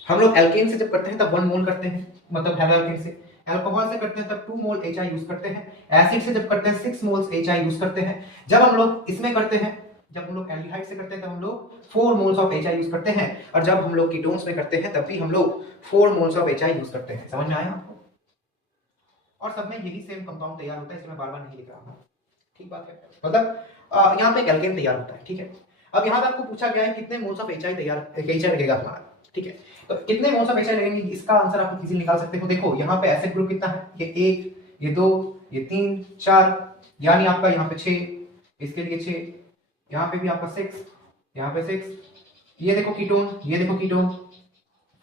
हम लोग एल्केन से जब करते हैं तब 1 मोल करते हैं, मतलब हेलो एल्केन से। अल्कोहल से करते हैं तब 2 मोल HI यूज करते हैं। एसिड से जब करते हैं 6 मोल्स HI यूज करते हैं। जब हम लोग इसमें करते हैं, जब हम लोग एल्डिहाइड से करते हैं तब हम लोग 4 मोल्स ऑफ HI यूज करते हैं, और जब हम लोग कीटोन्स में करते हैं तब भी हम लोग 4 मोल्स ऑफ HI यूज करते हैं। समझ में आया आपको? और सब में यही सेम कंपाउंड तैयार होता है, इसमें बार-बार नहीं लिख रहा हूं, ठीक बात है। मतलब यहाँ पे एक एल्केन तैयार होता है, ठीक है। अब यहाँ पे आपको पूछा गया है कितने मोल्स ऑफ HI लगेगा हमारा, ठीक है। तो कितने मोल्स ऑफ HI लगेंगे, इसका आंसर आप इजीली निकाल सकते हो। देखो यहाँ पे एसिड ग्रुप कितना है, ये 1, ये 2, ये 3, 4, यानी आपका यहाँ पे 6, इसके लिए 6, यहाँ पे भी आपका 6, यहाँ पे 6, ये देखो कीटोन, ये देखो कीटोन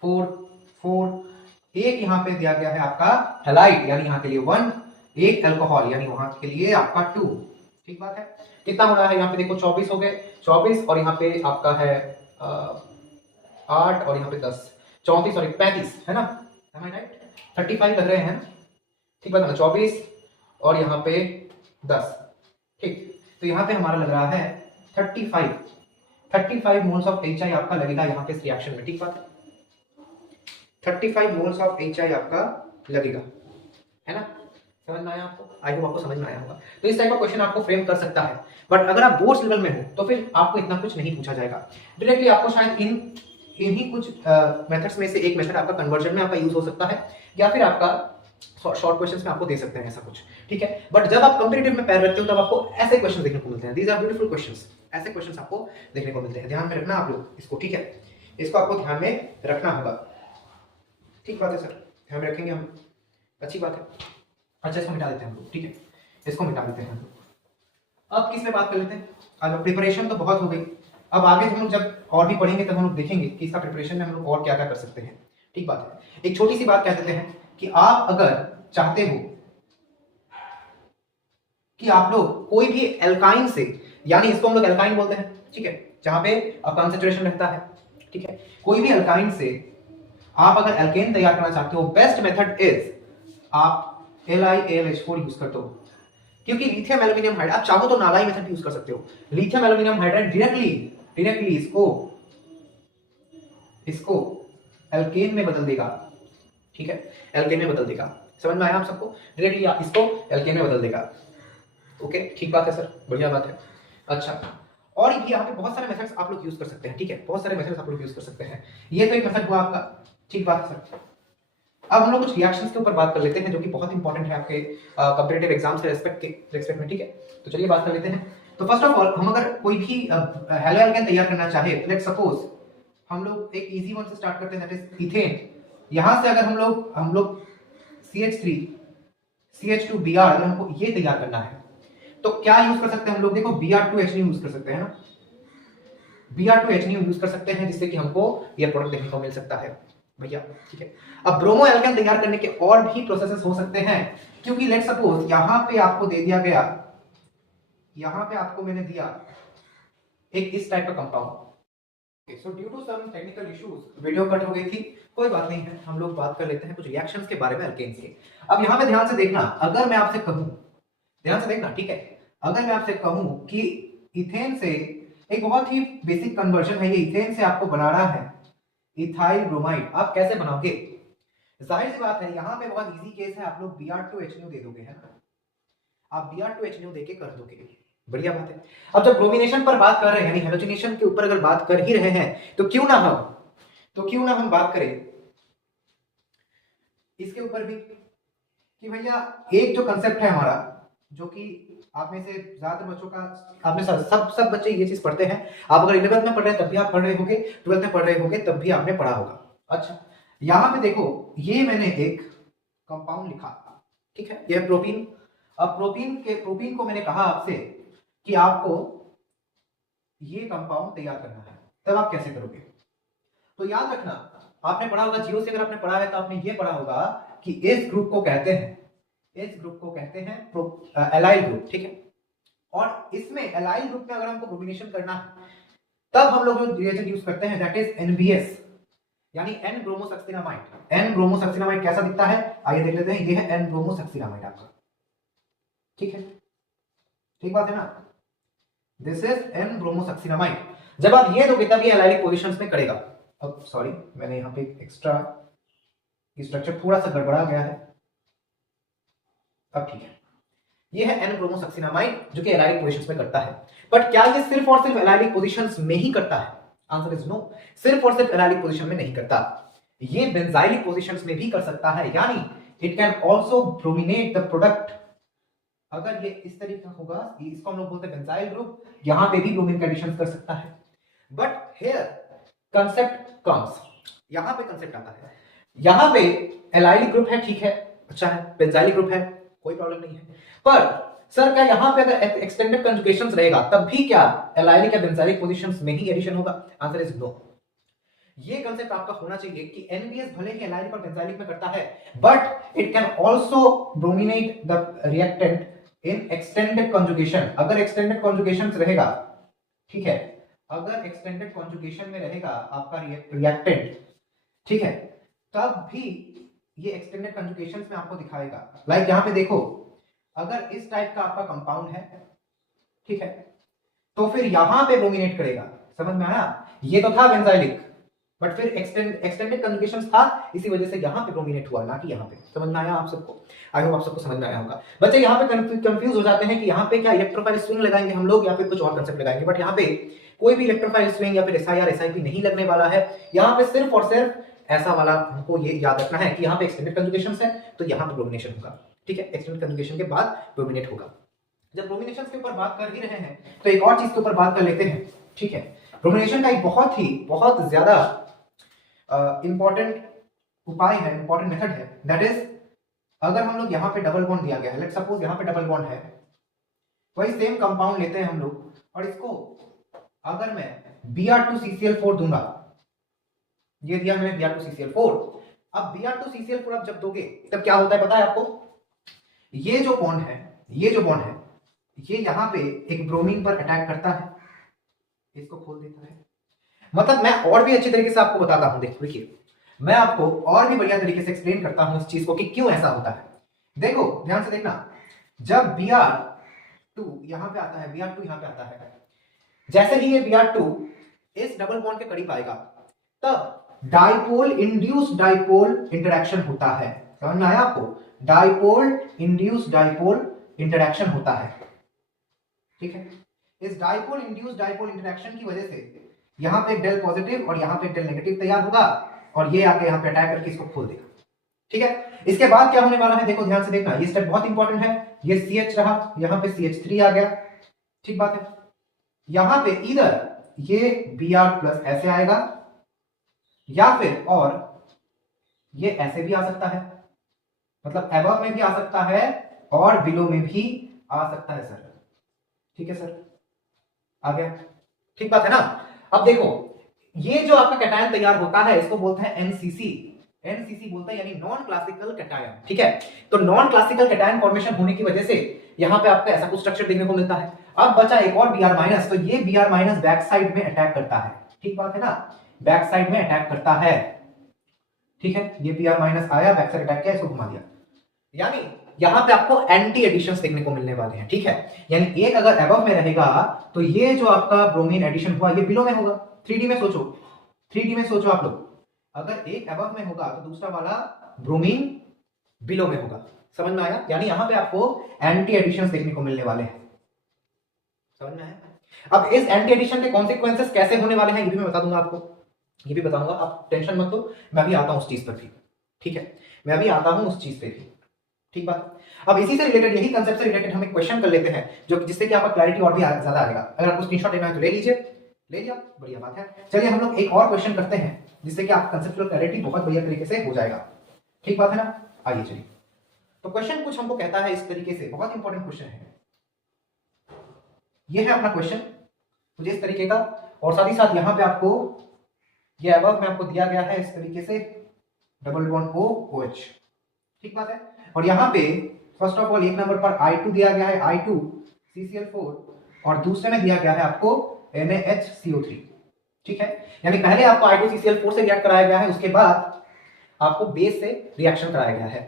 4 4, एक यहाँ पे दिया गया है आपका हैलाइड यानी यहाँ के लिए 1, एक अल्कोहल यानी वहां के लिए आपका 2। ठीक बात है। कितना हो रहा है यहाँ पे देखो 24 हो गए, 24 और यहाँ पे आपका है 8 और यहाँ पे 10, 34 और 35 है ना, am I right? 35 लग रहे हैं ना, ठीक बात है ना, 24 और यहाँ पे 10, ठीक। तो यहाँ पे हमारा लग रहा है 35 मोल्स ऑफ HI आपका लगेगा यहाँ पे इस रिएक्शन में, ठीक बात है, 35 मोल्स ऑफ HI आपका लगेगा, है ना। समझ में आया आपको? आई होप आपको समझ में आया होगा। तो इस टाइप का क्वेश्चन आपको फ्रेम कर सकता है, बट अगर आप बोर्ड्स लेवल में हो तो फिर आपको इतना कुछ नहीं पूछा जाएगा। डायरेक्टली आपको शायद इन्हीं कुछ मेथड्स में से एक मेथड आपका कन्वर्जन में आपका यूज हो सकता है, या फिर आपका शॉर्ट क्वेश्चंस में आपको दे सकते हैं ऐसा कुछ, ठीक है। बट जब आप कंपैरेटिव में पैर रखते हो तब आपको ऐसे क्वेश्चन देखने को मिलते हैं। दीज आर ब्यूटीफुल क्वेश्चंस, ऐसे क्वेश्चंस आपको देखने को मिलते हैं। ध्यान में रखना आप लोग इसको, ठीक है, इसको आपको ध्यान में रखना होगा। ठीक बात है सर, ध्यान में रखेंगे हम, अच्छी बात है। अच्छा इसको मिटा देते हैं हम लोग, ठीक है, इसको मिटा देते हैं हम लोग। अब किस में बात कर लेते हैं? अब प्रिपरेशन तो बहुत हो गई, अब आगे हम लोग जब और भी पढ़ेंगे तब हम लोग देखेंगे कि इसका प्रिपरेशन में हम लोग और क्या क्या कर सकते हैं। ठीक बात है। एक छोटी सी बात कह देते हैं कि आप अगर चाहते हो कि आप लोग कोई भी एल्काइन से, यानी इसको हम लोग एल्काइन बोलते हैं, ठीक है, जहां पे कंसंट्रेशन रहता है, ठीक है, कोई भी एल्काइन से आप अगर एल्केन तैयार करना चाहते हो, बेस्ट मेथड इज आप LiAlH4 यूज करते हो, क्योंकि लिथियम एल्यूमिनियम हाइड्राइड, आप चाहो तो नागाई मेथड यूज कर सकते हो। लिथियम एल्यूमिनियम हाइड्राइड डायरेक्टली इसको एल्केन में बदल देगा, ठीक है, एल्केन में बदल देगा। समझ में आया आप सबको? डायरेक्टली आप इसको एल्केन में बदल देगा। ओके, ठीक बात है सर, बढ़िया बात है। अच्छा, और भी यहाँ पे बहुत सारे मेथड्स आप लोग यूज कर सकते हैं, ठीक है, बहुत सारे मेथड्स आप लोग यूज कर सकते हैं। ये तो एक मेथड हुआ आपका, ठीक बात है सर। अब हम लोग कुछ रिएक्शंस के ऊपर बात कर लेते हैं जो कि बहुत इंपॉर्टेंट है आपके कंपैरेटिव एग्जाम्स के रेस्पेक्ट में, ठीक है। तो चलिए बात कर लेते हैं। तो फर्स्ट ऑफ ऑल हम अगर कोई भी हैलो एल्केन तैयार करना चाहे, लेट्स सपोज हम लोग एक इजी वन से स्टार्ट करते हैं, दैट इज इथेन। यहां से अगर हम लोग CH3 CH2Br अगर हमको ये तैयार करना है तो क्या यूज कर सकते हैं हम लोग? देखो Br2HNO यूज कर सकते हैं ना, Br2HNO यूज कर सकते हैं, जिससे कि हमको ये प्रोडक्ट देखने को मिल सकता है भैया, ठीक है। अब ब्रोमो एल्केन तैयार करने के और भी प्रोसेसेस हो सकते हैं, क्योंकि लेट्स सपोज यहां पे आपको दे दिया गया, यहां पे आपको मैंने दिया एक इस टाइप का compound. So due to some technical issues video cut हो गई थी, कोई बात नहीं है, हम लोग बात कर लेते हैं कुछ रिएक्शंस के बारे में एल्केन्स के। अब यहां पे ध्यान से देखना, अगर मैं आपसे कहूं, ध्यान से देखना, ठीक है, अगर मैं आपसे कहूं कि इथेन से एक बहुत ही बेसिक कन्वर्जन है, ये इथेन से आपको बनाना है इथाइल ब्रोमाइड, आप कैसे बनाओगे? जाहिर सी बात है, यहां पे बहुत इजी केस है, आप लोग Br2HNO दे दोगे, है ना, आप Br2HNO देके कर दोगे, बढ़िया बात है। अब जब ब्रोमिनेशन पर बात कर रहे हैं, यानी हेलोजिनेशन के ऊपर अगर बात कर ही रहे हैं, तो क्यों ना हम बात करें इसके ऊपर भी कि भैया एक जो कंसेप्ट है हमारा, जो कि आप में से ज्यादातर बच्चों का, आप में सब बच्चे ये चीज पढ़ते हैं। आप अगर 11th में पढ़ रहे हैं तब भी आप पढ़ रहे होंगे, 12th में पढ़ रहे होंगे तब भी आपने पढ़ा होगा। अच्छा, यहां पे देखो, ये मैंने एक कंपाउंड लिखा, ठीक है, यह प्रोटीन। अब प्रोटीन को मैंने कहा आपसे कि आपको ये कंपाउंड तैयार करना है, तब आप कैसे करोगे? तो याद रखना, आपने पढ़ा होगा, जीरो से अगर आपने पढ़ा है तो आपने ये पढ़ा होगा कि इस ग्रुप को कहते हैं एलाइल ग्रुप, ठीक है। और इसमें एलाइल ग्रुप में अगर हमको ब्रोमिनेशन करना है, तब हम लोग जो रिएजेंट यूज करते हैं दैट इज NBS, यानी N ब्रोमोसक्सिनामाइड। N ब्रोमोसक्सिनामाइड कैसा दिखता है, आइए देख लेते हैं। ये है N ब्रोमोसक्सिनामाइड आपका, ठीक है, ठीक बात है ना, दिस इज N ब्रोमोसक्सिनामाइड। जब आप ये दोगे तब ये एलाइलिक पोजीशंस में करेगा। अब सॉरी, मैंने यहां पे एक्स्ट्रा स्ट्रक्चर थोड़ा सा गड़बड़ा गया है, अब ठीक है। ये है N ब्रोमोसक्सिनामाइड जो कि एलाइलिक पोजीशंस में करता है। बट क्या ये सिर्फ और सिर्फ एलाइलिक पोजीशंस में ही करता है? आंसर इज नो, सिर्फ और सिर्फ एलाइलिक पोजीशन में नहीं करता, ये बेंजाइलिक पोजीशंस में भी कर सकता है, यानी it can also brominate the product. अगर ये इस तरीके का होगा, इसको हम लोग बोलते हैं बेंजाइल ग्रुप, यहां पे भी ब्रोमीन कंडीशंस कर सकता है। बट हियर कंसेप्ट कम्स, यहां पे कंसेप्ट आता है, यहां पे एलाइलिक ग्रुप है, ठीक है, अच्छा है, बेंजाइलिक ग्रुप है, कोई प्रॉब्लम नहीं है, पर सर क्या यहाँ पे अगर एक्सटेंडेड कंजुगेशंस रहेगा तब भी क्या एलाइलिक या बेंजाइलिक पोजीशंस में ही एडिशन होगा? Answer is no. ये कंसेप्ट आपका होना चाहिए कि एनबीएस भले ही एलाइलिक और बेंजाइलिक में करता है, but it can also brominate the reactant in extended conjugation. अगर एक्सटेंडेड कंजुगेशंस रहेगा, ठीक है, अगर एक्सटेंडेड कंजुगेशन में रहेगा आपका रिएक्टेंट, ठीक है, तब भी ये एक्सटेंडेड कंजुगेशंस में आपको दिखाएगा। लाइक यहाँ पे देखो, अगर इस टाइप का आपका कंपाउंड है, ठीक है, तो फिर यहां पे ब्रोमिनेट करेगा। समझ में आया? ये तो था बेंजाइलिक, बट फिर एक्सटेंडेड कंजुगेशंस था, इसी वजह से यहां पे ब्रोमिनेट हुआ, ना कि यहां पे। समझ में आया आप सबको? आई होप आप सबको समझ में आया होगा। बच्चे यहां पे कंफ्यूज हो जाते हैं कि यहां पे क्या इलेक्ट्रोफाइल स्विंग लगाएंगे हम लोग या फिर कुछ और कंसेप्ट लगाएंगे, बट यहां पे कोई भी इलेक्ट्रोफाइल स्विंग या फिर एसआईआर एसआईपी नहीं लगने वाला है। यहां पे सिर्फ और सिर्फ ऐसा वाला हमको ये याद रखना है कि यहां पे एक्सटेंडेड कंजुगेशंस है तो यहां पे ब्रोमिनेशन होगा, ठीक है, एक्सटेंडेड कंजुगेशन के बाद ब्रोमिनेट होगा। जब ब्रोमिनेशन के ऊपर बात कर ही रहे हैं तो एक और चीज के ऊपर बात कर लेते हैं, ठीक है। ब्रोमिनेशन का एक बहुत ज्यादा इंपॉर्टेंट उपाय है, इंपॉर्टेंट मेथड है, दैट इज अगर हम लोग यहाँ पे डबल बॉन्ड दिया गया है, लेट्स सपोज यहाँ पे डबल बॉन्ड है, वही सेम कंपाउंड लेते हैं हम लोग और इसको अगर मैं Br2CCl4 दूंगा, ये दिया मैंने Br2CCl4, अब Br2CCl4 आप जब दोगे तब क्या होता है पता है आपको? ये जो बॉन्ड है, ये यहां पे एक ब्रोमीन पर अटैक करता है, इसको खोल देता है। मतलब मैं और भी अच्छी तरीके से आपको बताता हूं, देखिए मैं आपको और भी बढ़िया तरीके से एक्सप्लेन करता हूं इस चीज को कि क्यों ऐसा होता है। देखो ध्यान से देखना, जब Br2 यहां पे आता है, Br2 यहां पे आता है, जैसे ही ये Br2 इस डबल बॉन्ड के करीब आएगा तब डाइपोल इंड्यूस्ड डाइपोल इंटरेक्शन होता है। समझ में आया आपको? डाइपोल इंड्यूस्ड डाइपोल इंटरेक्शन होता है, ठीक है। इस डाइपोल इंड्यूस्ड डाइपोल इंटरेक्शन की वजह से यहां पे एक डेल पॉजिटिव और यहां पे एक डेल नेगेटिव तैयार होगा और ये आके यहां पे अटैक करके इसको खोल देगा, ठीक है। इसके बाद क्या होने वाला है देखो ध्यान से देखना, ये स्टेप बहुत इंपॉर्टेंट है। ये CH रहा, यहां पे CH3 आ गया, ठीक बात है। यहां पे इधर ये Br+ ऐसे आएगा या फिर और ये ऐसे भी आ सकता है, मतलब एबव में भी आ सकता है और बिलो में भी आ सकता है सर, ठीक है सर, आ गया, ठीक बात है ना। अब देखो ये जो आपका कैटायन तैयार होता है इसको बोलते हैं एनसीसी बोलते हैं, यानी नॉन क्लासिकल कैटायन, ठीक है। तो नॉन क्लासिकल कैटायन फॉर्मेशन होने की वजह से यहां पे आपको ऐसा कुछ स्ट्रक्चर देखने को मिलता है। अब बचा एक और Br-, तो ये Br- बैक साइड में अटैक करता है, ठीक बात है ना, बैक साइड में अटैक करता है, ठीक है। ये Br- आया, बैक साइड अटैक किया, इसको घुमा दिया, यानी यहां पे आपको एंटी एडिशंस देखने को मिलने वाले हैं, ठीक है। यानी एक अगर एबव में रहेगा तो ये जो आपका ब्रोमीन एडिशन हुआ ये बिलो में होगा। 3D में सोचो आप लोग, अगर एक एबव में होगा तो दूसरा वाला ब्रोमीन बिलो में होगा। समझ में आया? यानी यहां पे आपको एंटी एडिशंस देखने को मिलने वाले हैं, समझ में आया? अब इस एंटी एडिशन के कॉन्सिक्वेंसेस कैसे होने वाले हैं ये भी मैं बता दूंगा आपको, ये भी बताऊंगा, आप टेंशन मत लो, मैं भी आता हूं उस चीज पर भी, ठीक है, मैं भी आता हूं उस चीज पे भी, ठीक बात। अब इसी से रिलेटेड, यही कंसेप्ट से रिलेटेड हम एक क्वेश्चन कर लेते हैं जो जिससे कि आपका क्लैरिटी और भी ज्यादा आएगा। अगर आपको स्क्रीनशॉट लेना है तो ले लीजिए, ले लिया, बढ़िया बात है। चलिए हम लोग एक और क्वेश्चन करते हैं जिससे कि आपका कंसेप्चुअल क्लैरिटी बहुत बढ़िया तरीके से हो जाएगा, ठीक बात है ना। आइए चलिए, तो क्वेश्चन कुछ हमको कहता है इस तरीके से, बहुत इंपॉर्टेंट क्वेश्चन है ये, है अपना क्वेश्चन कुछ इस तरीके का, और साथ ही साथ यहाँ पे आपको ये अबव में आपको दिया गया है इस तरीके से डबल बॉन्ड OH, ठीक बात है। और यहाँ पे फर्स्ट ऑफ ऑल एक नंबर पर I2 दिया गया है, I2CCl4, और दूसरे में दिया गया है आपको NaHCO3, ठीक है। यानी पहले आपको I2CCl4 से रिएक्ट कराया गया है, उसके बाद आपको बेस से रिएक्शन कराया गया है।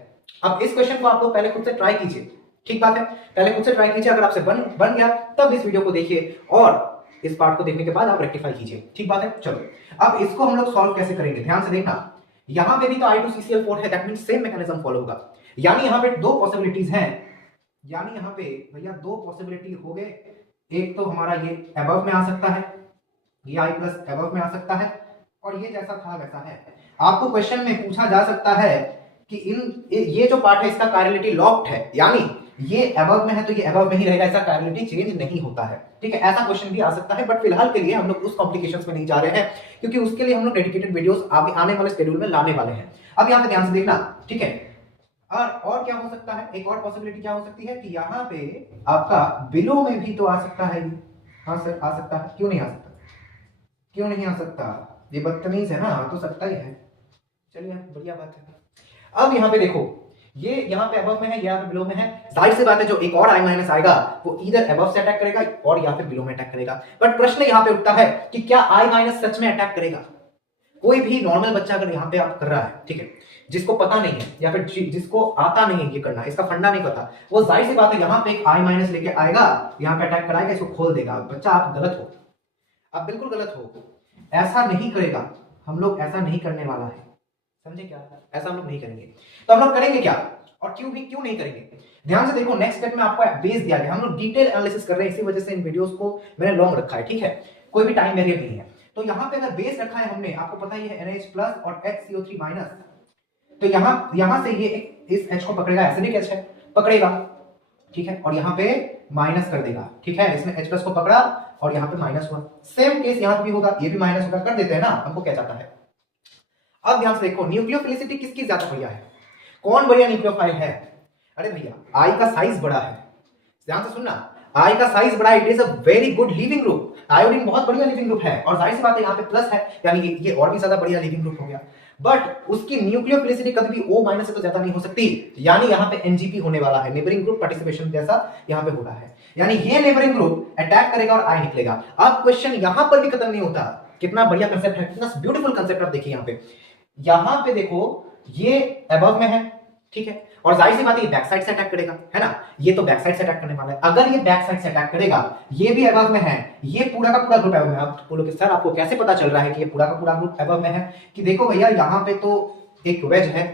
अब इस क्वेश्चन को आप लोग पहले खुद से ट्राई कीजिए, ठीक बात है, पहले खुद से ट्राई कीजिए, अगर आपसे बन गया तब इस वीडियो को देखिए और इस पार्ट को देखने के बाद आप रेक्टिफाई कीजिए, ठीक बात है। चलो अब इसको हम लोग सॉल्व कैसे करेंगे, ध्यान से देखना, यहां पे भी तो I2CCl4 है, that means same mechanism follow होगा। यानी यहां पे दो पॉसिबिलिटीज हैं, यानी यहां पे भैया दो पॉसिबिलिटी हो गए, एक तो हमारा ये अबव में आ सकता है, ये I+ अबव में आ सकता है, और ये जैसा था वैसा है। आपको क्वेश्चन में पूछा जा सकता है कि ये जो पार्ट है इसका कायरलिटी लॉक्ड है, यानी ये अबव में है तो ये अबव में ही रहेगा, ऐसा कायरलिटी चेंज नहीं होता है, ठीक है। ऐसा क्वेश्चन भी आ सकता है, बट फिलहाल के लिए हम लोग उस कॉम्प्लिकेशंस में नहीं जा रहे हैं, क्योंकि उसके लिए हम लोग डेडिकेटेड वीडियोस आगे आने वाले शेड्यूल में लाने वाले हैं। अब यहाँ पे ध्यान से देखना, ठीक है। और क्या हो सकता है, एक और पॉसिबिलिटी क्या हो सकती है कि यहाँ पे आपका बिलो में भी तो आ सकता है ये। हाँ सर आ सकता है, क्यों नहीं आ सकता, क्यों नहीं आ सकता, ये बदतमीज है ना, आ तो सकता ही है। चलिए बढ़िया बात है। अब यहाँ पे देखो, ये यहाँ पे अबव में है, यहाँ पे बिलो में है, जाहिर सी बात है जो एक और आई माइनस आएगा वो इधर अबव से अटैक करेगा और या फिर बिलो में अटैक करेगा। बट प्रश्न यहाँ पे उठता है कि क्या आई माइनस सच में अटैक करेगा? कोई भी नॉर्मल बच्चा अगर यहाँ पे आप कर रहा है, ठीक है, जिसको पता नहीं है या फिर जिसको आता नहीं है ये करना, इसका फंडा नहीं पता, वो जाहिर सी बात है यहाँ पे एक आई माइनस लेके आएगा, यहाँ पे अटैक कराएगा, इसको खोल देगा। बच्चा आप गलत हो, आप बिल्कुल गलत हो, ऐसा नहीं करेगा हम लोग, ऐसा नहीं करने वाला है, समझे क्या, ऐसा हम लोग नहीं करेंगे। तो हम लोग करेंगे क्या और क्यों नहीं करेंगे, ध्यान से देखो। नेक्स्ट स्टेप में आपको बेस दिया गया, हम लोग डिटेल एनालिसिस कर रहे हैं, इसी वजह से इन वीडियोस को मैंने लॉन्ग रखा है, ठीक है, कोई भी टाइम वेरिएबल नहीं है। तो यहाँ पे अगर बेस रखा है हमने, आपको पता ही है NH प्लस और HCO3 माइनस, तो यहां से ये इस H को पकड़ेगा, एसिडिक H है, पकड़ेगा, ठीक है, और यहाँ पे माइनस कर देगा, ठीक है, इसमें H प्लस को पकड़ा और यहाँ पे माइनस हुआ। सेम केस यहाँ पे भी होगा, ये भी माइनस होगा, कर देते हैं ना, हमको क्या चाहता है। अब ध्यान से देखो, न्यूक्लियोफिलिसिटी किसकी ज्यादा बढ़िया है, कौन बढ़िया न्यूक्लियोफाइल है? अरे भैया आई का साइज बड़ा है, ध्यान से सुनना, आई का साइज बड़ा है, it is a very good leaving group, iodine बहुत बढ़िया लिविंग ग्रुप है, और जाहिर सी बात है यहाँ पे प्लस है, यानी ये और भी ज्यादा बढ़िया लिविंग ग्रुप हो गया। बट उसकी न्यूक्लियोफिलिसिटी कभी भी O माइनस से तो ज्यादा नहीं हो सकती, यानी यहाँ पे NGP होने वाला है, नेबरिंग ग्रुप पार्टिसिपेशन जैसा यहाँ पे हो रहा है, यानी ये नेबरिंग ग्रुप अटैक करेगा और आई निकलेगा। अब क्वेश्चन यहाँ पर भी खत्म नहीं होता, कितना बढ़िया कंसेप्ट है, कितना ब्यूटीफुल कंसेप्ट आप देखिए यहाँ पे देखो, ये अबव में है, ठीक है, और जाहिर सी बात है बैक साइड से अटैक करेगा, है ना, ये तो बैक साइड से अटैक करने वाला है। अगर ये बैक साइड से अटैक करेगा, ये भी अबव में है, ये पूरा का पूरा ग्रुप अबव में है। आप बोलोगे सर आपको कैसे पता चल रहा है कि ये पूरा का पूरा ग्रुप अबव में है? कि देखो भैया यहाँ पे तो एक वेज है,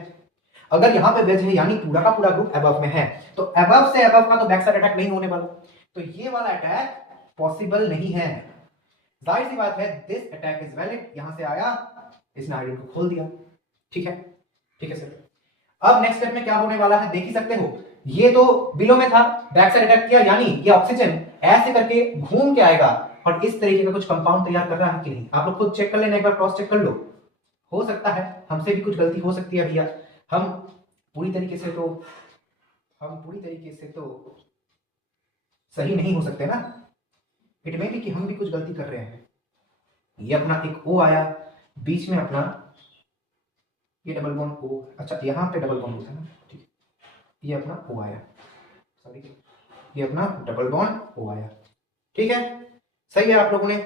अगर यहाँ पे वेज है यानी पूरा का पूरा ग्रुप अबव में है, तो अबव से अबव का तो बैक साइड अटैक नहीं होने वाला, तो ये वाला अटैक पॉसिबल नहीं है। जाहिर सी बात है दिस अटैक इज वैलिड, यहां से आया, इसने आयोडीन को खोल दिया, ठीक है, ठीक है सर। अब नेक्स्ट स्टेप में क्या होने वाला है देख ही सकते हो, ये तो बिलो में था, बैक साइड अटैक किया, यानी ये ऑक्सीजन ऐसे करके घूम के आएगा और इस तरीके का कुछ कंपाउंड तैयार कर रहा है कि नहीं, आप लोग खुद चेक कर लेना, एक बार क्रॉस चेक कर लो, हो सकता है हमसे भी कुछ गलती हो सकती है भैया, हम पूरी तरीके से तो सही नहीं हो सकते ना, इट में भी कि हम भी कुछ गलती कर रहे हैं। ये अपना एक O आया, बीच में अपना ये डबल बॉन्ड O, अच्छा यहाँ पे डबल बॉन्ड होता है ना, ठीक है, ये अपना O आया, सॉरी ये अपना डबल बॉन्ड O आया, ठीक है, सही है, आप लोगों ने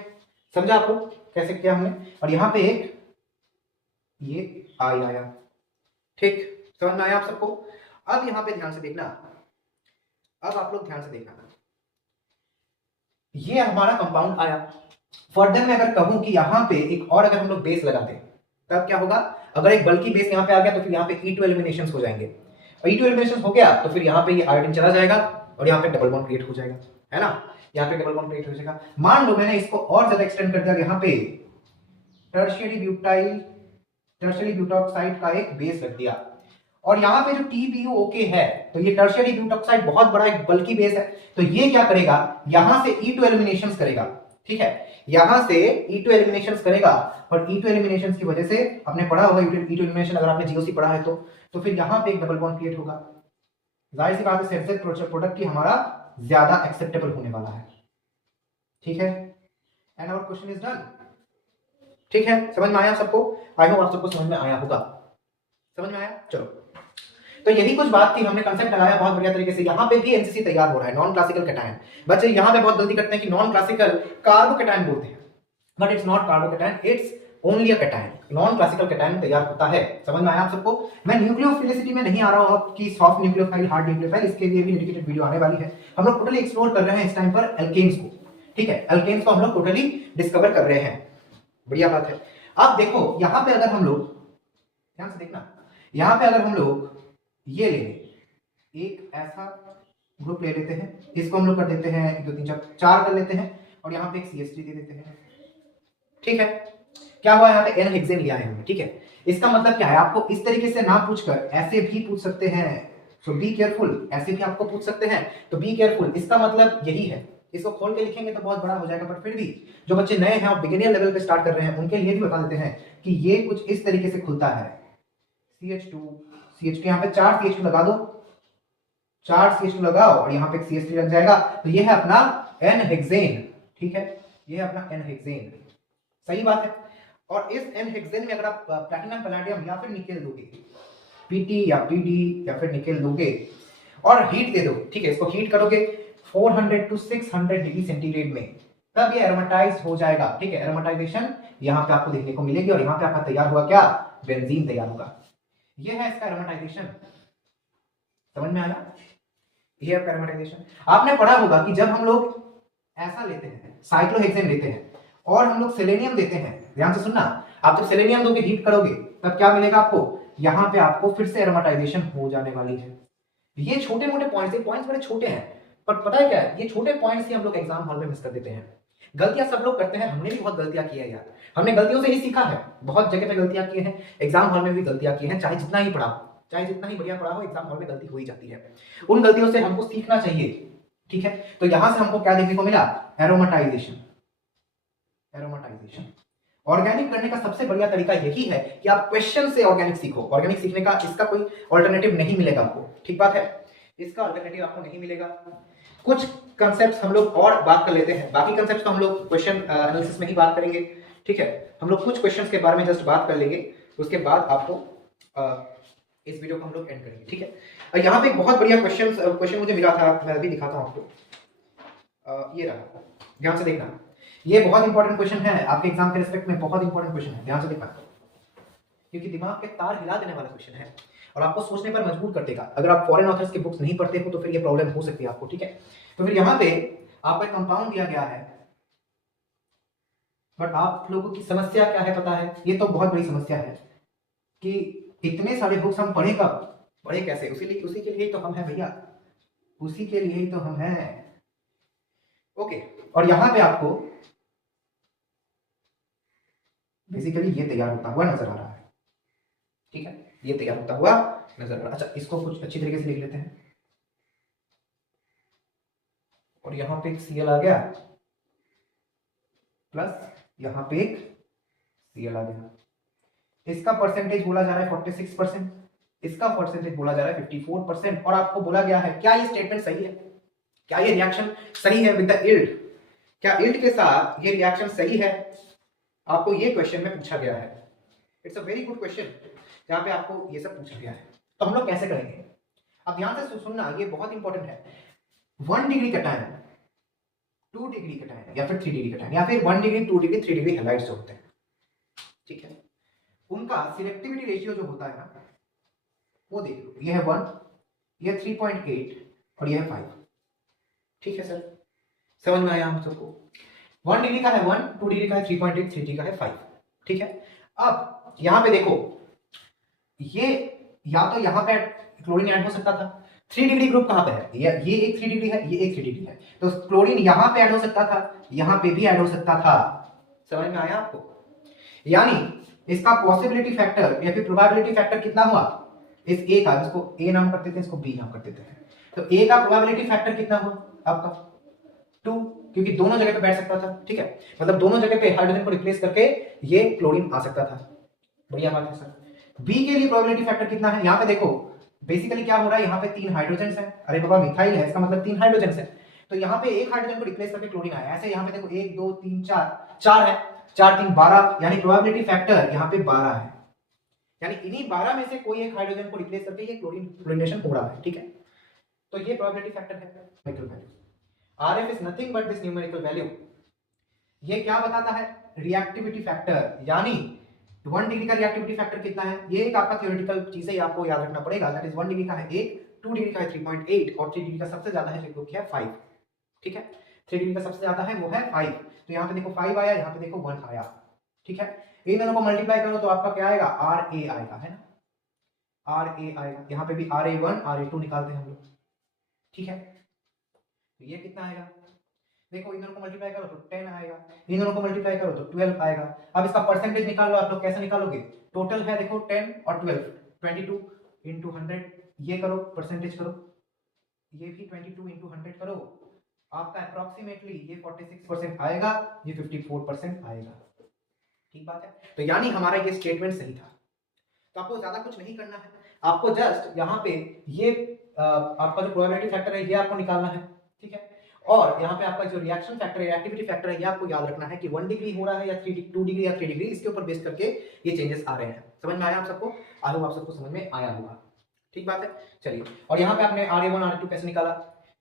समझा, आप लोग कैसे किया हमने, और यहाँ पे एक ये I आया, ठीक, समझ में आया आप सबको। अब यहाँ पे ध्यान से देखना, अब आप लोग ध्यान से देखना, ये हमारा कंपाउंड आया, फर्दर में अगर कहूं कि यहाँ पे एक और अगर हम लोग बेस लगाते तब क्या होगा, अगर एक बल्कि बेस यहाँ पे आ गया तो फिर यहाँ पे E2 एलिमिनेशन हो जाएंगे, और E2 एलिमिनेशन हो गया तो फिर यहाँ पे ये आयोडीन चला जाएगा और यहाँ पे डबल बॉन्ड क्रिएट हो जाएगा, है ना, यहाँ पे डबल बॉन्ड क्रिएट हो जाएगा। मान लो मैंने इसको और ज्यादा एक्सटेंड कर दिया, यहाँ पे टर्शियरी ब्यूटॉक्साइड का एक बेस रख दिया, और यहाँ पे जो TBUOK है, तो ये टर्शियरी ब्यूटॉक्साइड बहुत बड़ा एक बल्की बेस है, तो ये क्या करेगा, यहां से E2 एलिमिनेशंस करेगा, ठीक है, यहां से E2 एलिमिनेशंस करेगा, और E2 एलिमिनेशंस की वजह से आपने पढ़ा होगा E2 एलिमिनेशन, अगर आपने GOC पढ़ा है तो फिर यहां पे एक डबल बॉन्ड क्रिएट होगा, जाहिर सी बात है सेंसर प्रोडक्ट की हमारा ज्यादा एक्सेप्टेबल होने वाला है, ठीक है, and our question is done, ठीक है, समझ में आया सबको, आई होप आप सबको समझ में आया होगा, समझ में आया, चलो, तो यही कुछ बात थी, हमने कांसेप्ट लगाया बहुत बढ़िया तरीके से। यहाँ पे भी एनसीसी तैयार हो रहा है, नॉन क्लासिकल कैटायन, बच्चे यहाँ पे बहुत गलती करते हैं कि नॉन क्लासिकल कार्बोकैटायन बोलते हैं, but it's not carbocation, it's only a cation, non classical cation तैयार होता है, समझ में आया आप सबको। मैं न्यूक्लियोफिलिसिटी में नहीं आ रहा हूँ आपकी सॉफ्ट न्यूक्लियोफाइल हार्ड न्यूक्लियोफाइल, इसके लिए भी डेडिकेटेड वीडियो आने वाली है, हम लोग टोटली एक्सप्लोर कर रहे हैं इस टाइम पर एल्केन्स को, ठीक है, एल्केन्स को हम लोग टोटली डिस्कवर कर रहे हैं, बढ़िया बात है। अब देखो यहाँ पे अगर हम लोग ध्यान से देखना, यहाँ पे अगर हम लोग ये ले एक ऐसा ग्रुप ले लेते हैं, इसको हम लोग कर देते हैं 1 2 3 4 कर लेते हैं, और यहाँ पे एक CH3 दे देते हैं, ठीक है, क्या हुआ, यहाँ पे N हेक्सेन लिया है हमने, ठीक है, इसका मतलब क्या है, आपको इस तरीके से ना पूछकर ऐसे भी पूछ सकते हैं, सो बी केयरफुल, ऐसे भी आपको पूछ सकते हैं, तो बी केयरफुल, इसका मतलब यही है, इसको खोल के लिखेंगे तो बहुत बड़ा हो जाएगा, पर फिर भी जो बच्चे नए हैं और बिगिनर लेवल पे स्टार्ट कर रहे हैं उनके लिए भी बता देते हैं कि ये कुछ इस तरीके से खुलता है, CH2 CH2 यहाँ पे 4 CH2 लगा दो, 4 CH2 लगाओ और यहाँ पे एक CH3 लग जाएगा, तो ये है अपना एन हेक्सेन। ठीक है, ये है अपना एन हेक्सेन। सही बात है। और इस एन हेक्सेन में अगर आप प्लैटिनम पैलेडियम या फिर निकेल दोगे, पीटी या पीडी या फिर निकेल दोगे और हीट दे दो, ठीक है, इसको हीट करोगे 400 to 600 डिग्री सेंटीग्रेड में, तब ये एरोमेटाइज हो जाएगा। ठीक है, एरोमेटाइजेशन यहाँ पे आपको देखने को मिलेगी और यहाँ पे आपका तैयार हुआ क्या, बेंजीन तैयार होगा। ये है इसका एरोमेटाइजेशन। समझ में आया? ये है एरोमेटाइजेशन। आपने पढ़ा होगा कि जब हम लोग ऐसा लेते हैं, साइक्लोहेक्सेन लेते हैं और हम लोग सेलेनियम देते हैं, ध्यान से सुनना, आप जब सेलेनियम दोगे हीट करोगे तब क्या मिलेगा आपको, यहाँ पे आपको फिर से एरोमेटाइजेशन हो जाने वाली है। ये छोटे मोटे पॉइंट्स, पॉइंट्स बड़े छोटे हैं, पर पता है क्या है, ये छोटे पॉइंट्स ही हम लोग एग्जाम हॉल में मिस कर देते हैं। गलतियां सब लोग करते हैं, हमने भी बहुत गलतियां की है यार, हमने गलतियों से ही सीखा है, बहुत जगह पे गलतियां की हैं, एग्जाम हॉल में भी गलतियां की हैं, चाहे जितना ही पढ़ा हो, चाहे जितना ही बढ़िया पढ़ा हो, एग्जाम हॉल में गलती हो ही जाती है, उन गलतियों से हमको सीखना चाहिए। ठीक है, तो यहां से हमको क्या देखने को मिला, एरोमेटाइजेशन। एरोमेटाइजेशन ऑर्गेनिक करने का सबसे बढ़िया तरीका यही है कि आप क्वेश्चन से ऑर्गेनिक सीखो। ऑर्गेनिक सीखने का इसका कोई ऑल्टरनेटिव नहीं मिलेगा आपको, ठीक बात है, इसका ऑल्टरनेटिव आपको नहीं मिलेगा। कुछ कंसेप्ट्स हम लोग और बात कर लेते हैं, बाकी कंसेप्ट्स तो हम लोग क्वेश्चन एनालिसिस में ही बात करेंगे। ठीक है, हम लोग कुछ क्वेश्चंस के बारे में जस्ट बात कर लेंगे, उसके बाद आपको इस वीडियो को हम लोग एंड करेंगे। ठीक है, यहाँ पे एक बहुत बढ़िया क्वेश्चन मुझे मिला था, मैं अभी दिखाता हूँ आपको। ये रहा, ध्यान से देखना, ये बहुत इंपॉर्टेंट क्वेश्चन है आपके एग्जाम के रिस्पेक्ट में, बहुत इंपॉर्टेंट क्वेश्चन है, ध्यान से देखना, क्योंकि दिमाग के तार हिला देने वाला क्वेश्चन है और आपको सोचने पर मजबूर कर देगा। अगर आप फॉरेन ऑथर्स की बुक्स नहीं पढ़ते हो तो फिर ये प्रॉब्लम हो सकती है आपको। ठीक है, तो फिर यहाँ पे आपको एक कंपाउंड दिया गया है, बट आप लोगों की समस्या क्या है पता है, ये तो बहुत बड़ी समस्या है कि इतने सारे बुक्स हम पढ़े कब, पढ़े कैसे, उसी के लिए तो हम हैं भैया, उसी के लिए ही तो हम हैं। ओके, और यहां पे आपको बेसिकली ये तैयार होता हुआ नजर आ रहा है। ठीक है, ये तैयार होता हुआ नजर आ रहा है। अच्छा, इसको कुछ अच्छी तरीके से लिख लेते हैं, और यहां पे एक Cl आ गया प्लस यहां पे एक Cl आ गया, इसका परसेंटेज बोला जा रहा है 46%, इसका परसेंटेज बोला जा रहा है 54%, और आपको बोला गया है, क्या ये स्टेटमेंट सही है, क्या ये रिएक्शन सही है विद द यील्ड, क्या यील्ड के साथ ये रिएक्शन सही है, आपको ये क्वेश्चन में पूछा गया है। It's a very good question, जहां पे आपको ये सब पूछा गया है। तो हम लोग कैसे करेंगे, अब ध्यान से सुनना, ये बहुत इंपॉर्टेंट है। 1 डिग्री कटायन, 2 डिग्री कटायन या फिर 3 डिग्री कटायन, या फिर 1 डिग्री 2 डिग्री 3 डिग्री हैलाइड्स जो होते हैं, ठीक है, उनका सिलेक्टिविटी रेशियो जो होता है ना, वो देख लो, ये है 1, ये 3.8 और ये है 5। ठीक है सर, समझ में आया हम सबको? 1 डिग्री का है 1, 2 डिग्री का है 3.8, 3 डिग्री का है 5। ठीक है, अब यहां पे देखो, ये या तो यहां पे क्लोरीन ऐड हो सकता था, 3 डिग्री ग्रुप कहां पे है, ये एक 3 डिग्री है, ये एक 3 डिग्री है, तो क्लोरीन यहां पे ऐड हो सकता था, यहां पे भी ऐड हो सकता था। समझ में आया आपको? यानी इसका पॉसिबिलिटी फैक्टर या फिर प्रोबेबिलिटी फैक्टर कितना हुआ, इस ए का, इसको ए नाम करते थे, इसको बी नाम करते थे, तो ए का प्रोबेबिलिटी फैक्टर कितना हुआ आपका 2, क्योंकि दोनों जगह पे बैठ सकता था। ठीक है, मतलब दोनों जगह पे हाइड्रोजन को रिप्लेस करके ये क्लोरीन आ सकता था। बढ़िया बात है सर। बी के लिए प्रोबेबिलिटी फैक्टर कितना है, यहाँ पे देखो बेसिकली क्या हो रहा है, यहाँ पे 3 हाइड्रोजन है, अरे बाबा मिथाइल है, इसका मतलब 3 हाइड्रोजन है, तो यहाँ पे एक हाइड्रोजन को रिप्लेस करके क्लोरीन आया। ऐसे यहाँ पे देखो 1 2 3 4 है, 4 3 12, यानी प्रोबेबिलिटी फैक्टर यहाँ पे 12 है, यानी इन्हीं 12 में से कोई एक हाइड्रोजन को रिप्लेस करके ये क्लोरीनेशन हो रहा है। ठीक है, तो ये प्रोबेबिलिटी फैक्टर है, numerical value. RF is nothing but this numerical value. ये क्या बताता है, रिएक्टिविटी फैक्टर, यानी 1 डिग्री का रिएक्टिविटी फैक्टर कितना है, ये एक आपका थ्योरेटिकल चीज है, आपको याद रखना पड़ेगा। दैट इज 1 डिग्री का है 1, 2 डिग्री का है 3.8 और 3 डिग्री का सबसे ज्यादा है जो कि है 5। ठीक है, 3 डिग्री का सबसे ज्यादा है वो है 5, तो यहाँ पे देखो 5 आया, यहाँ पे देखो 1 आया। ठीक है, इन दोनों को मल्टीप्लाई करो तो आपका क्या आएगा, RA आएगा, है ना, RA आएगा, यहाँ पे भी RA1 RA2 निकालते हैं हम लोग। ठीक है, तो ये कितना आएगा, देखो इन दोनों को मल्टीप्लाई करो तो 10 आएगा, इन दोनों को मल्टीप्लाई करो तो 12 आएगा। अब इसका परसेंटेज निकाल लो आप लोग, कैसे निकालोगे, टोटल है देखो 10 और 12, 22 इंटू 100, ये करो परसेंटेज करो, ये भी 22 इंटू 100 करो, आपका अप्रोक्सीमेटली ये 46% आएगा, ये 54% आएगा। ठीक बात है, तो यानी हमारा ये स्टेटमेंट सही था। तो आपको ज्यादा कुछ नहीं करना है, आपको जस्ट यहाँ पे ये आपका जो प्रोबेबिलिटी फैक्टर है ये आपको निकालना है, ठीक है। और यहाँ पे आपका जो रिएक्शन फैक्टर है, रिएक्टिविटी फैक्टर है, ये आपको याद रखना है कि 1 डिग्री हो रहा है या 2 डिग्री या 3 डिग्री, इसके ऊपर बेस करके ये चेंजेस आ रहे हैं। समझ में आया आप सबको? आई होप आप सबको समझ में आया होगा, ठीक बात है। चलिए, और यहाँ पे आपने RA1 RA2 कैसे निकाला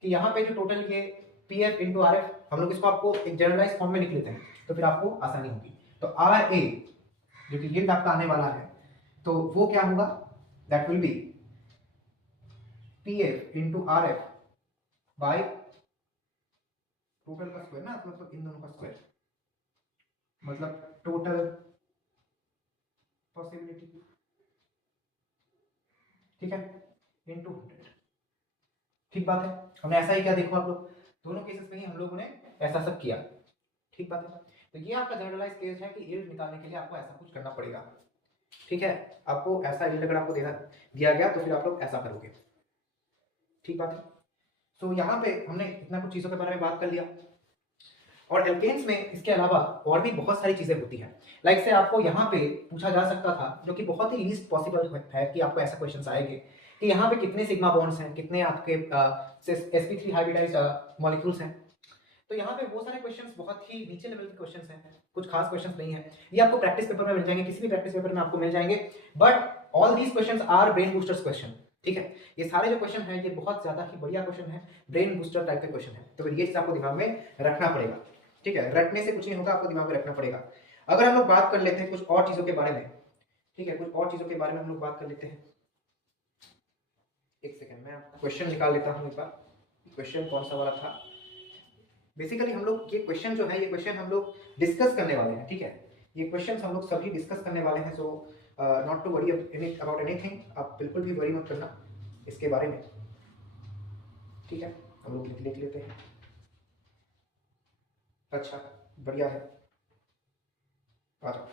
कि यहाँ पे जो टोटल ये PF इंटू RF, हम लोग इसको आपको एक जनरलाइज फॉर्म में लिख लेते हैं तो फिर आपको आसानी होगी। तो RA जो कि ये आपका आने वाला है, तो वो क्या होगा, that will be PF into RF by total का स्क्वायर ना, मतलब इन दोनों का स्क्वायर, मतलब टोटल पॉसिबिलिटी, ठीक है, इनटू 100। ठीक बात है। हमने ऐसा ही किया, देखो आप लोग दोनों केसेस में ही हम लोगों ने ऐसा सब किया, ठीक बात है। तो ये आपका जनरलाइज केस है कि यील्ड निकालने के लिए आपको ऐसा कुछ करना पड़ेगा, ठीक है। आपको ऐसा यील्ड अगर आपको दिया गया तो फिर आप लोग ऐसा करोगे, ठीक बात है। तो यहाँ पे हमने इतना कुछ चीजों के बारे में बात कर लिया। और एल्केन्स में इसके अलावा और भी बहुत सारी चीजें होती हैं, लाइक से आपको यहाँ पे पूछा जा सकता था, जो कि बहुत ही लीस्ट पॉसिबल है कि आपको ऐसा क्वेश्चन आएंगे कि यहाँ पे कितने सिग्मा बॉन्ड्स हैं, कितने आपके sp3 हाइब्रिडाइज्ड मॉलिक्यूल्स हैं। तो यहाँ पे वो सारे क्वेश्चंस बहुत ही नीचे लेवल के क्वेश्चंस हैं, कुछ खास क्वेश्चंस नहीं है। ये आपको प्रैक्टिस पेपर में मिल जाएंगे, किसी भी प्रैक्टिस पेपर में आपको मिल जाएंगे, but all these questions our brain boosters question, ठीक है। ये सारे जो क्वेश्चन हैं ये बहुत ज्यादा ही बढ़िया क्वेश्चन है, ब्रेन बूस्टर टाइप के क्वेश्चन है, तो ये चीज आपको दिमाग में रखना पड़ेगा, ठीक है। रटने से कुछ नहीं होगा, आपको दिमाग में रखना पड़ेगा। अगर हम लोग बात कर लेते हैं कुछ और चीजों के बारे में, ठीक है, कुछ और चीजों के बारे में हम लोग बात कर लेते हैं। एक सेकंड, मैं क्वेश्चन निकाल लेता हूं एक बार। क्वेश्चन कौन सा वाला था? बेसिकली हम लोग ये क्वेश्चन जो है, ये क्वेश्चन हम लोग डिस्कस करने वाले हैं, ठीक है। ये क्वेश्चन हम लोग सभी डिस्कस करने वाले हैं, so not to worry about anything, आप बिल्कुल भी वरी मत करना इसके बारे में, ठीक है। हम लोग लिख लेते हैं। अच्छा, बढ़िया है। आ जाओ,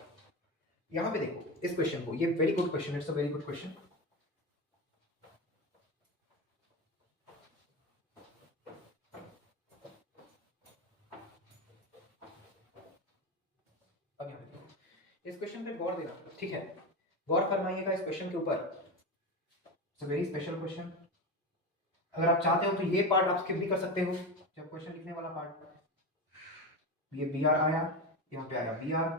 यहाँ पे देखो इस क्वेश्चन को, ये very good question, it's a very good question. अब यहाँ पे इस क्वेश्चन पे गौर देना, ठीक है, गौर फरमाइएगा इस क्वेश्चन के ऊपर। It's a very special question. अगर आप चाहते हो तो ये पार्ट आप स्किप भी कर सकते हो, जब क्वेश्चन लिखने वाला पार्ट। ये बी आर आया, यहाँ पे आया बी आर,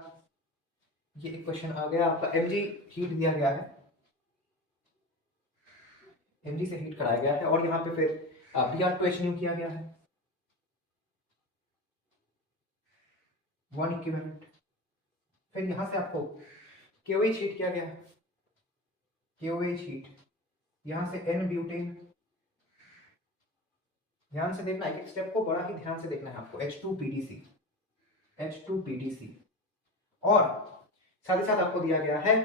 ये एक क्वेश्चन आ गया आपका mg हीट दिया गया है, mg से हीट कराया गया है, और यहाँ पे फिर Br2 न्यू किया गया है, 1 इक्विवेलेंट। फिर यहाँ से आपको KOH हीट किया गया है, KOH हीट, यहाँ से N ब्यूटेन। ध्यान से देखना, एक एक स्टेप को बड़ा ही ध्यान से देखना है आपको। H2PDC, H2PDC, और साथ ही साथ आपको दिया गया है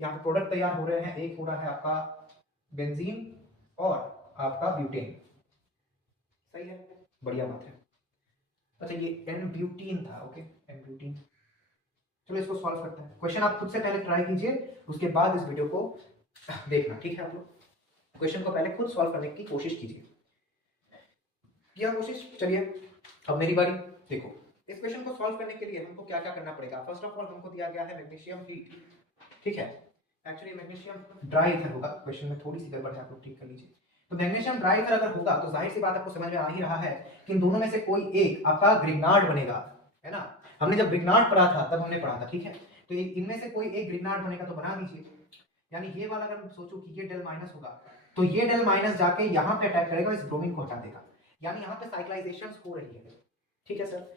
यहाँ पे प्रोडक्ट तैयार हो रहे हैं, एक हो रहा है आपका बेंजीन और आपका ब्यूटेन, सही है, बढ़िया बात है। अच्छा, ये एन ब्यूटीन था, ओके, एन ब्यूटीन। चलो इसको सॉल्व करते हैं। क्वेश्चन आप खुद से पहले ट्राई कीजिए, उसके बाद इस वीडियो को देखना, ठीक है। आप लोग क्वेश्चन को पहले खुद सॉल्व करने की कोशिश कीजिए। किया कोशिश? चलिए अब मेरी बारी। देखो इस क्वेश्चन को सॉल्व करने के लिए हमको क्या क्या करना पड़ेगा। फर्स्ट ऑफ ऑल हमको दिया गया है मैग्नीशियम हीट, ठीक है। एक्चुअली मैग्नीशियम ड्राई ईथर होगा, क्वेश्चन में थोड़ी सी गड़बड़ है, आप लोग ठीक कर लीजिए। तो मैग्नीशियम ड्राई ईथर अगर होगा तो जाहिर सी बात आपको समझ में आ ही रहा है कि इन दोनों में से कोई एक आपका ग्रिग्नार्ड बनेगा, है ना। हमने जब ग्रिग्नार्ड पढ़ा था तब हमने पढ़ा था, ठीक है। तो इनमें से कोई एक ग्रिग्नार्ड बनेगा, तो बना दीजिए। यानी ये वाला अगर सोचो कि ये डेल माइनस होगा, तो ये डेल माइनस जाके यहाँ पे अटैक करेगा, इस ब्रोमीन को हटा देगा, यानी यहाँ पे साइक्लाइजेशन हो रही है, ठीक है सर।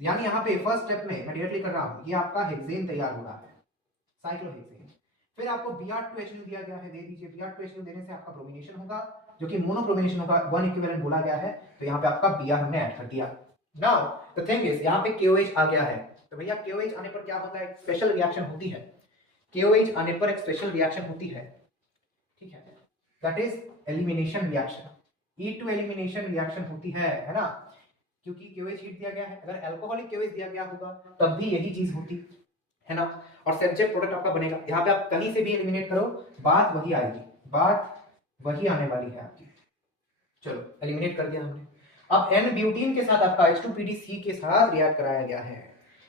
यानी यहाँ पे फर्स्ट स्टेप में मैं डायरेक्टली कर रहा हूँ, ये आपका हेक्सेन तैयार हो रहा है, साइक्लोहेक्सेन। फिर आपको Br2HNO दिया गया है, दे दीजिए। Br2HNO देने से आपका ब्रोमिनेशन होगा, जो कि मोनोब्रोमिनेशन होगा, 1 इक्विवेलेंट बोला गया है, तो यहाँ पे आपका Br हमने ऐड कर दिया। नाउ द थिंग इज, यहाँ पे KOH आ गया है, तो भैया KOH आने पर क्या होता है, एक स्पेशल रिएक्शन होती है। KOH आने पर एक स्पेशल रिएक्शन होती है, ठीक है, that is elimination reaction. E2 elimination reaction होती है ना, क्योंकि KOH हीट दिया गया है। अगर अल्कोहलिक KOH दिया गया होगा तब भी यही चीज होती है ना, और सब्जेक्ट प्रोडक्ट आपका बनेगा। यहाँ पे आप कहीं से भी एलिमिनेट करो, बात वही आएगी, बात वही आने वाली है आपकी। चलो एलिमिनेट कर दिया हमने। अब N ब्यूटीन के साथ आपका H2PDC के साथ रिएक्ट कराया गया है।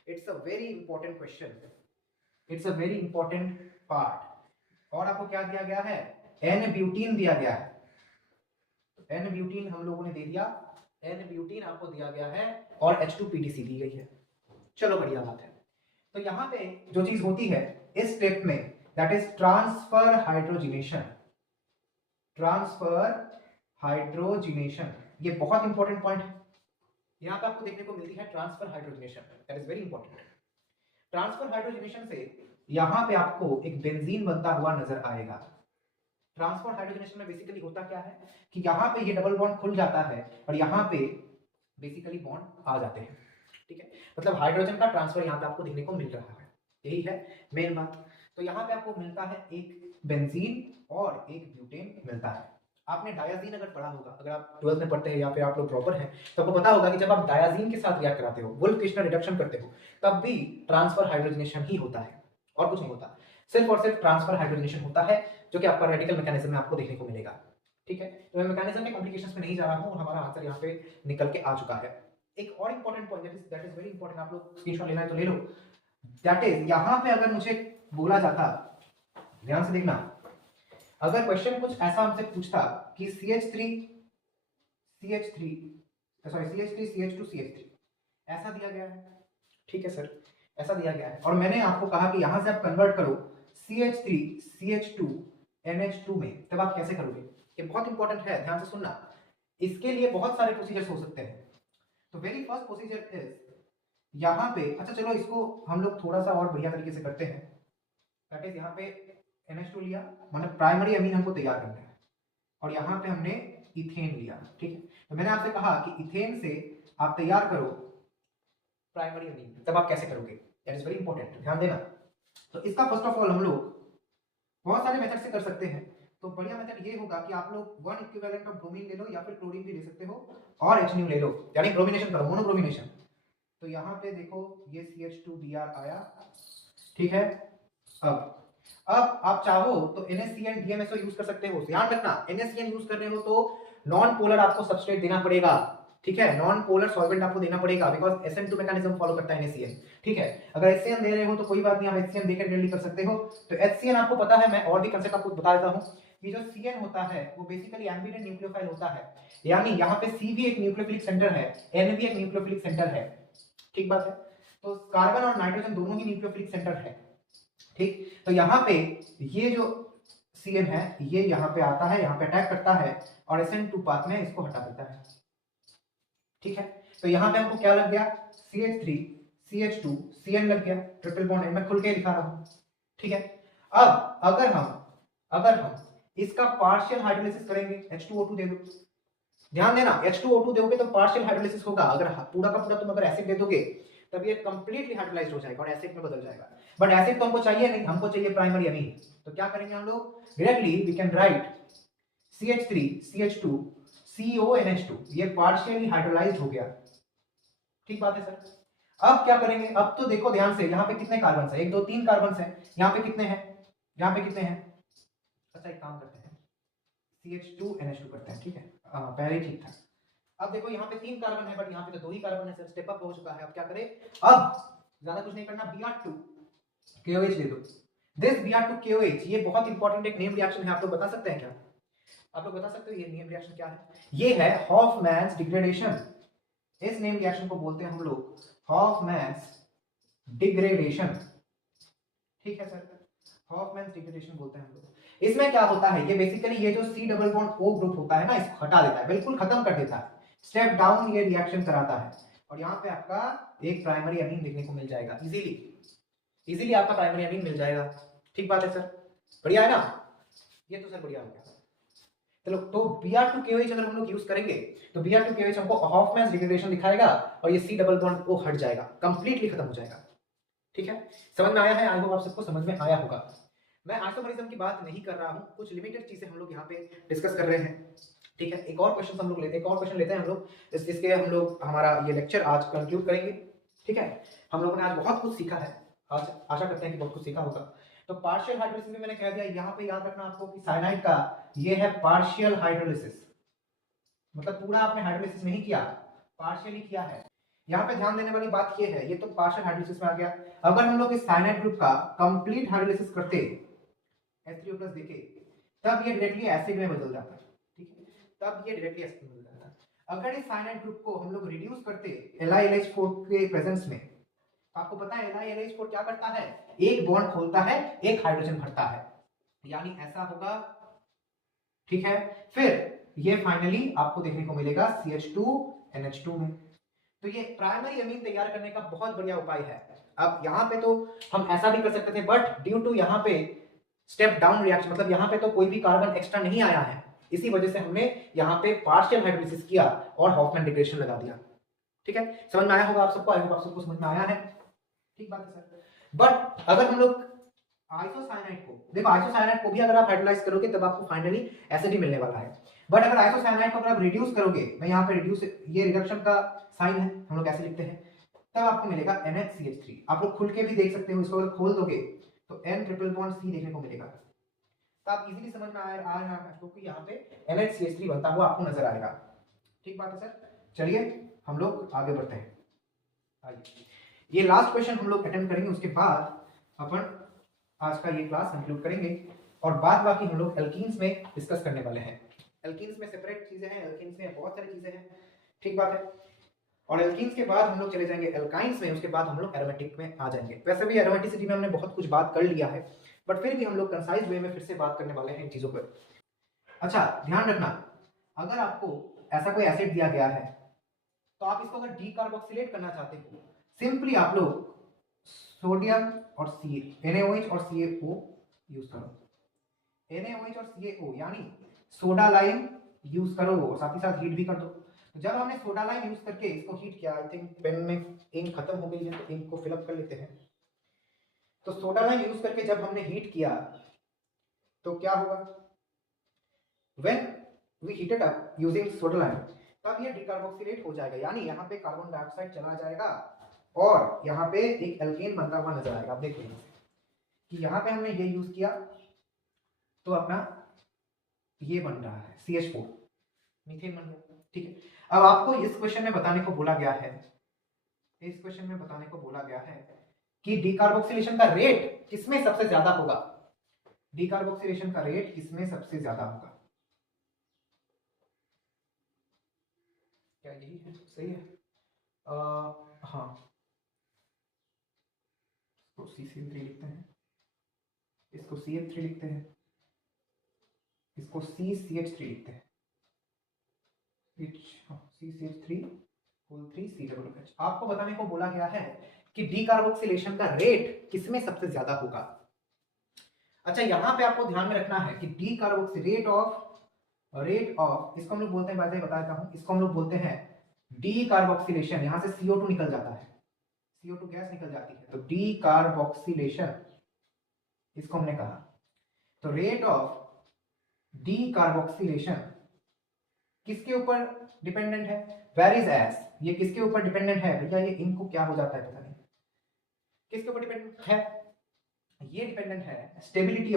It's a very important question, it's a very important part. और आपको क्या दिया गया है, एन ब्यूटीन दिया गया है, एन ब्यूटीन हम लोगों ने दे दिया, एन ब्यूटीन आपको दिया गया है और H2PDC दी गई है। चलो बढ़िया बात है। तो यहां पे जो चीज होती है इस स्टेप में, that is transfer hydrogenation, transfer hydrogenation, ये बहुत इंपॉर्टेंट पॉइंट है। यहां पे आपको देखने को मिलती है transfer hydrogenation, that is very important. Transfer hydrogenation से यहां पे आपको एक बेंजीन बनता हुआ नजर आएगा। ट्रांसफर हाइड्रोजनेशन में बेसिकली होता क्या है कि यहाँ पे ये डबल बॉन्ड खुल जाता है और यहाँ पे बेसिकली बॉन्ड आ जाते हैं, ठीक है। मतलब हाइड्रोजन का ट्रांसफर यहाँ पे आपको देखने को मिल रहा है, यही है मेन बात। तो यहाँ पे आपको मिलता है एक बेंजीन और एक ब्यूटेन मिलता है। आपने डायाजीन अगर पढ़ा होगा, अगर आप 12th में पढ़ते हैं या फिर आप लोग ड्रॉपर हैं, तो आपको पता होगा कि जब आप डायाजीन के साथ रिएक्ट कराते हो, वुल्फ-किश्नर रिडक्शन करते हो, तब भी ट्रांसफर हाइड्रोजनेशन ही होता है और कुछ नहीं होता। सिर्फ और सिर्फ ट्रांसफर हाइड्रोजनेशन होता है, जो कि आपका रेडिकल मैकेनिज्म में आपको देखने को मिलेगा, ठीक है। तो मैं मैकेनिज्म के कॉम्प्लिकेशंस में नहीं जा रहा हूं, हमारा आंसर यहाँ पे निकल के आ चुका है। एक और important point that is very important, आप लोग स्क्रीनशॉट लेना है तो ले लो। दैट इज यहाँ पे अगर मुझे बोला जाता, ध्यान से देखना, अगर क्वेश्चन कुछ ऐसा हमसे पूछता कि CH3CH2CH3 ऐसा दिया गया है, ठीक है सर, ऐसा दिया गया है, और मैंने आपको कहा कि यहां से आप कन्वर्ट करो CH3CH2NH2 में, तब आप कैसे करोगे? ये बहुत इंपॉर्टेंट है, ध्यान से सुनना। इसके लिए बहुत सारे प्रोसीजर्स हो सकते हैं। तो वेरी फर्स्ट प्रोसीजर इज यहाँ पे, अच्छा चलो इसको हम लोग थोड़ा सा और बढ़िया तरीके से करते हैं। दैट इज यहाँ पे NH2 लिया, मतलब प्राइमरी अमीन हमको तैयार करना है, और यहाँ पे हमने इथेन लिया, ठीक है। तो मैंने आपसे कहा कि इथेन से आप तैयार करो प्राइमरी अमीन, तब आप कैसे करोगे? दैट इज वेरी इंपॉर्टेंट, ध्यान देना। तो इसका फर्स्ट ऑफ ऑल हम लोग बहुत सारे मेथड से कर सकते हैं। तो बढ़िया मेथड ये होगा कि आप लोग 1 इक्विवेलेंट ऑफ ब्रोमीन ले लो, या फिर क्लोरीन भी ले सकते हो, और HNO ले लो, यानी ब्रोमिनेशन करो, मोनोब्रोमिनेशन। तो यहाँ पे देखो ये CH2Br आया, ठीक है। अब आप चाहो तो NaCN DMSO यूज कर सकते हो। ध्यान रखना, NaCN यूज कर रहे हो तो नॉन पोलर आपको सबस्ट्रेट देना पड़ेगा, ठीक है, नॉन पोलर सॉल्वेंट आपको देना पड़ेगा, बिकॉज SN2 मैकेनिज्म फॉलो करता है NaCN, ठीक है। अगर HCN दे रहे हो तो कोई बात नहीं, आप HCN देकर डायरेक्टली कर सकते हो। तो HCN आपको पता है, मैं और भी कंसेप्ट आपको बता देता हूं कि जो CN होता है वो बेसिकली एम्बिडेंट न्यूक्लियोफाइल होता है, यानी यहाँ पे C भी एक न्यूक्लियोफिलिक सेंटर है, N भी एक न्यूक्लियोफिलिक सेंटर है, ठीक बात है। तो कार्बन और नाइट्रोजन दोनों ही न्यूक्लियोफिलिक सेंटर है, ठीक। तो यहाँ पे ये जो CN है ये यहाँ पे आता है, यहाँ पे अटैक करता है और SN2 पाथ में इसको हटा देता है, ठीक है। तो यहाँ पे हमको क्या लग गया, CH3 CH2 CN लग गया, ट्रिपल बॉन्ड है, मैं खुल के लिखा रहा हूँ, ठीक है। अब अगर हम इसका पार्शियल हाइड्रोलिसिस करेंगे, H2O2 दे दो, ध्यान देना, H2O2 दोगे तो पार्शियल हाइड्रोलिसिस होगा। अगर पूरा का पूरा तुम अगर एसिड दे दोगे तब ये कंप्लीटली हाइड्रोलाइज्ड हो जाएगा और एसिड में बदल जाएगा, बट एसिड तो हमको चाहिए नहीं, हमको चाहिए प्राइमरी अमीन। तो क्या करेंगे हम लोग, directly we can write CH3 CH2 CONH2, ये पार्शियली हाइड्रोलाइज्ड हो गया, ठीक बात है सर। अब क्या करेंगे, अब तो देखो ध्यान से, यहाँ पे कितने कार्बन है, 1 2 3 कार्बन है, यहाँ पे कितने हैं, यहाँ पे कितने हैं, अच्छा एक काम करते हैं CH2NH2 करते हैं, ठीक है, पहले ही ठीक था। अब देखो यहाँ पे 3 कार्बन है, बट यहाँ पे तो 2 ही कार्बन है सर, स्टेप अप हो चुका है। अब क्या करें, अब ज्यादा कुछ नहीं करना, Br2KOH दे दो। दिस Br2KOH, ये बहुत इंपॉर्टेंट एक नेम रिएक्शन है, आप लोग बता सकते हैं क्या, आप लोग बता सकते हो ये नेम रिएक्शन क्या है? ये है हॉफमैन्स डिग्रेडेशन। इस नेम रिएक्शन को बोलते हैं हम लोग हॉफमैन्स डिग्रेडेशन, ठीक है सर, हॉफमैन्स डिग्रेडेशन बोलते हैं हम लोग। इसमें क्या होता है, ये बेसिकली ये जो C double bond O group होता है ना, इसको हटा देता है, बिल्कुल खत्म कर देता है, स्टेप डाउन ये रिएक्शन कराता है, और यहाँ पे आपका एक प्राइमरी अमीन देखने को मिल जाएगा, इजीली आपका प्राइमरी अमीन मिल जाएगा, ठीक बात है सर, बढ़िया है ना, ये तो सर बढ़िया हो गया। चलो, तो Br2KOH अगर हम लोग यूज करेंगे तो Br2KOH हमको हॉफमैन्स डिग्रेडेशन दिखाएगा और ये C डबल बॉन्ड O हट जाएगा, कंप्लीटली खत्म हो जाएगा, ठीक है। समझ में आया है, आई होप आप सबको समझ में आया होगा। मैं आइसोमरिज्म की बात नहीं कर रहा हूं, कुछ लिमिटेड चीजें हम लोग यहाँ पे डिस्कस कर रहे हैं, ठीक है। एक और क्वेश्चन हम लोग लेते हैं, एक और क्वेश्चन लेते हैं हम लोग, इसके हम लोग हमारा ये लेक्चर आज कंक्लूड करेंगे, ठीक है। हम लोगों ने आज बहुत कुछ सीखा है, आज आशा करते हैं कि बहुत कुछ सीखा होगा। तो पार्शियल हाइड्रोलिसिस में मैंने कह दिया, यहाँ पे याद रखना आपको कि साइनाइड का ये है पार्शियल हाइड्रोलिसिस, मतलब पूरा आपने हाइड्रोलिसिस नहीं किया, पार्शियली किया है। यहाँ पे ध्यान देने वाली बात ये है, ये तो पार्शियल हाइड्रोलिसिस में आ गया। अगर हम लोग इस साइनाइड ग्रुप का कंप्लीट हाइड्रोलिसिस करते H3O+ देके, तब ये डायरेक्टली एसिड में बदल जाता है, ठीक है, तब ये डायरेक्टली एसिड में बदल जाता है। अगर इस साइनाइड ग्रुप को हम लोग रिड्यूस करते LiLH4 के प्रेजेंस में, तो आपको पता है LiLH4 क्या करता है, एक बॉन्ड खोलता है, एक हाइड्रोजन भरता है, यानी ऐसा होगा, ठीक है। फिर ये फाइनली आपको देखने को मिलेगा CH2NH2 में। तो ये प्राइमरी अमीन तैयार करने का बहुत बढ़िया उपाय है। अब यहाँ पे तो हम ऐसा भी कर सकते थे, बट ड्यू टू यहाँ पे स्टेप डाउन रिएक्शन, मतलब यहाँ पे तो कोई भी कार्बन एक्स्ट्रा नहीं आया है, इसी वजह से हमने यहाँ पे पार्शियल हाइड्रोलिसिस किया और हॉफमैन डिग्रेडेशन लगा दिया, ठीक है। समझ में आया होगा आप सबको, आई होप आप सबको समझ में आया है, ठीक बात है सर। बट अगर हम लोग आइसोसाइनाइड को, देखो आइसोसाइनाइड को भी अगर आप हाइड्रोलाइज करोगे तब आपको फाइनली एसिड ही मिलने वाला है, बट अगर आइसोसाइनाइड को अगर आप रिड्यूस करोगे, मैं यहाँ पे रिड्यूस, ये रिडक्शन का साइन है, हम लोग ऐसे लिखते हैं, तब आपको मिलेगा NHCH3। आप लोग खुल के भी देख सकते हो, इसको अगर खोल दोगे तो N ट्रिपल बॉन्ड C देखने को मिलेगा, तो आप इजीली समझ में आ रहा है आपको कि यहाँ पे NHCH3 बनता हुआ आपको नजर आएगा, ठीक बात है सर। चलिए हम लोग आगे बढ़ते हैं, आइए ये लास्ट क्वेश्चन हम लोग अटेम्प्ट करेंगे, उसके बाद अपन आज का ये क्लास कंक्लूड करेंगे और बाद बाकी हम लोग एल्कीन्स में डिस्कस करने वाले हैं। एल्कीन्स में सेपरेट चीजें हैं, एल्कीन्स में बहुत सारी चीजें हैं, ठीक बात है। और एल्कीन्स के बाद हम लोग चले जाएंगे एल्काइंस में, उसके बाद हम लोग एरोमेटिक में आ जाएंगे। वैसे भी एरोमेटिसिटी में हमने बहुत कुछ बात कर लिया है, बट फिर भी हम लोग कंसाइज वे में फिर से बात करने वाले हैं इन चीजों पर। अच्छा ध्यान रखना, अगर आपको ऐसा कोई एसिड दिया गया है तो आप इसको अगर डीकार्बोक्सिलेट करना चाहते हो, सिंपली आप लोग सोडियम और NaOH और CaO यूज करो, NaOH और CaO यानी सोडा लाइम यूज करो और साथ ही साथ हीट भी कर दो। तो जब हमने सोडा लाइम यूज करके इसको हीट किया, आई थिंक पेन में इंक खत्म हो गई है तो इंक को फिलअप कर लेते हैं। तो सोडा लाइम यूज करके जब हमने हीट किया तो क्या होगा, when we heated up using soda lime, तब ये डीकार्बोक्सिलेट हो जाएगा, यानी यहाँ पे कार्बन डाइऑक्साइड चला जाएगा और यहाँ पे एक एल्केन बनता हुआ नजर आएगा। आप देख लीजिए कि यहाँ पे हमने ये यूज किया तो अपना ये बन रहा है CH4 मीथेन बन गया, ठीक है। अब आपको इस क्वेश्चन में बताने को बोला गया है, इस क्वेश्चन में बताने को बोला गया है कि डीकार्बोक्सिलेशन का रेट किसमें सबसे ज्यादा होगा, डीकार्बोक्सिलेशन का रेट किसमें सबसे ज्यादा होगा, क्या यही है, सही है। हाँ तो CCl3 लिखते हैं, इसको CL3 लिखते हैं, इसको CCH3 लिखते हैं, CCH3 3 CH। आपको बताने को बोला गया है कि डीकार्बोक्सिलेशन का रेट किसमें सबसे ज्यादा होगा। अच्छा यहाँ पे आपको ध्यान में रखना है कि डीकार्बोक्सिलेट रेट ऑफ इसको हम लोग बोलते हैं, बात बता देता हूं, इसको हम लोग बोलते हैं डीकार्बोक्सिलेशन। यहां से CO2 निकल जाता है, CO2 गैस निकल जाती है, तो डीकार्बोक्सिलेशन इसको हमने कहा। तो रेट ऑफ डीकार्बोक्सिलेशन किसके ऊपर डिपेंडेंट है, वेरीज एस, ये किसके ऊपर डिपेंडेंट है भैया, ये इनको क्या हो जाता है पता नहीं, किसके ऊपर डिपेंडेंट है, ये डिपेंडेंट है स्टेबिलिटी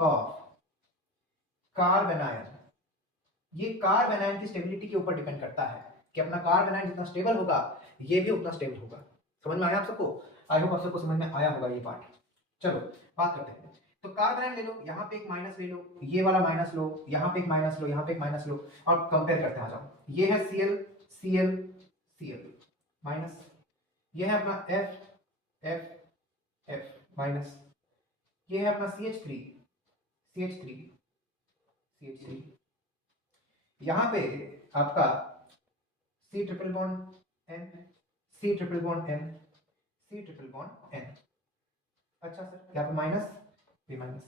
ऑफ कार्बन आयन। ये कार्बन आयन की स्टेबिलिटी के ऊपर डिपेंड करता है कि अपना कार्बन आयन जितना स्टेबल होगा ये भी उतना स्टेबल होगा। समझ में आया आप सबको, आई होप आप सबको समझ में आया होगा ये पार्ट। चलो बात करते हैं, तो कार्बन आयन ले लो, यहाँ पे एक माइनस ले लो, ये वाला माइनस लो, यहाँ पे एक माइनस लो, यहाँ पे एक माइनस लो और कंपेयर करते आ जाओ। ये है Cl Cl Cl माइनस, ये है अपना F F F माइनस, ये है अपना CH3 CH3 CH3, यहाँ पे आपका C triple bond N C triple bond N C triple bond N। अच्छा सर यहाँ पे माइनस भी माइनस।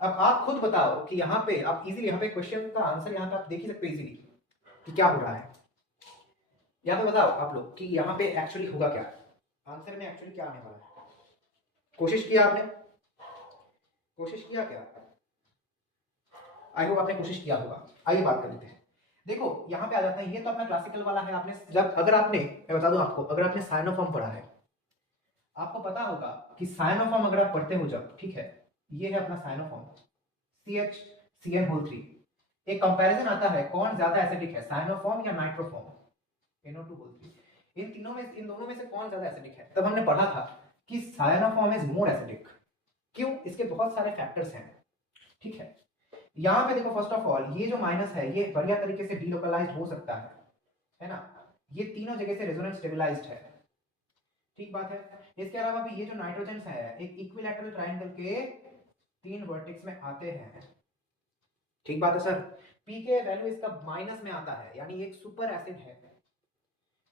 अब आप खुद बताओ कि यहाँ पे आप इजीली, यहाँ पे क्वेश्चन का आंसर यहाँ पे आप देख ही सकते हो इजीली कि क्या हो रहा है। यहाँ पे बताओ आप लोग कि यहाँ पे एक्चुअली होगा क्या, आंसर में एक्चुअली क्या आने वाला है। कोशिश किया आपने, कोशिश किया क्या, आई होप आपने कोशिश किया होगा। आइए बात कर लेते हैं। देखो यहाँ पे आ जाता है, ये तो अपना क्लासिकल वाला है। आपने जब, अगर आपने, मैं बता दूं आपको, अगर आपने साइनोफॉर्म पढ़ा है, आपको पता होगा कि साइनोफॉर्म अगर आप पढ़ते हो जब, ठीक है, ये है अपना साइनोफॉर्म CH3। एक कंपैरिजन आता है कौन ज्यादा एसिडिक है, साइनोफॉर्म या नाइट्रोफॉर्म, NO2। इन तीनों में, इन दोनों में से कौन ज्यादा एसिडिक है। तब हमने पढ़ा था कि साइनोफॉर्म इज मोर एसिडिक। क्यों, इसके बहुत सारे फैक्टर्स हैं। ठीक है। यहाँ पे देखो फर्स्ट ऑफ ऑल ये जो माइनस है ये बढ़िया तरीके से डीलोकलाइज हो सकता है ना, ये तीनों जगह से रेजोनेंस स्टेबलाइज्ड है, ठीक बात है। इसके अलावा भी ये जो नाइट्रोजन है एक इक्विलैटरल ट्रायंगल के 3 वर्टेक्स में आते हैं, ठीक बात है सर। पी के वैल्यू इसका माइनस में आता है, यानी एक सुपर एसिड है,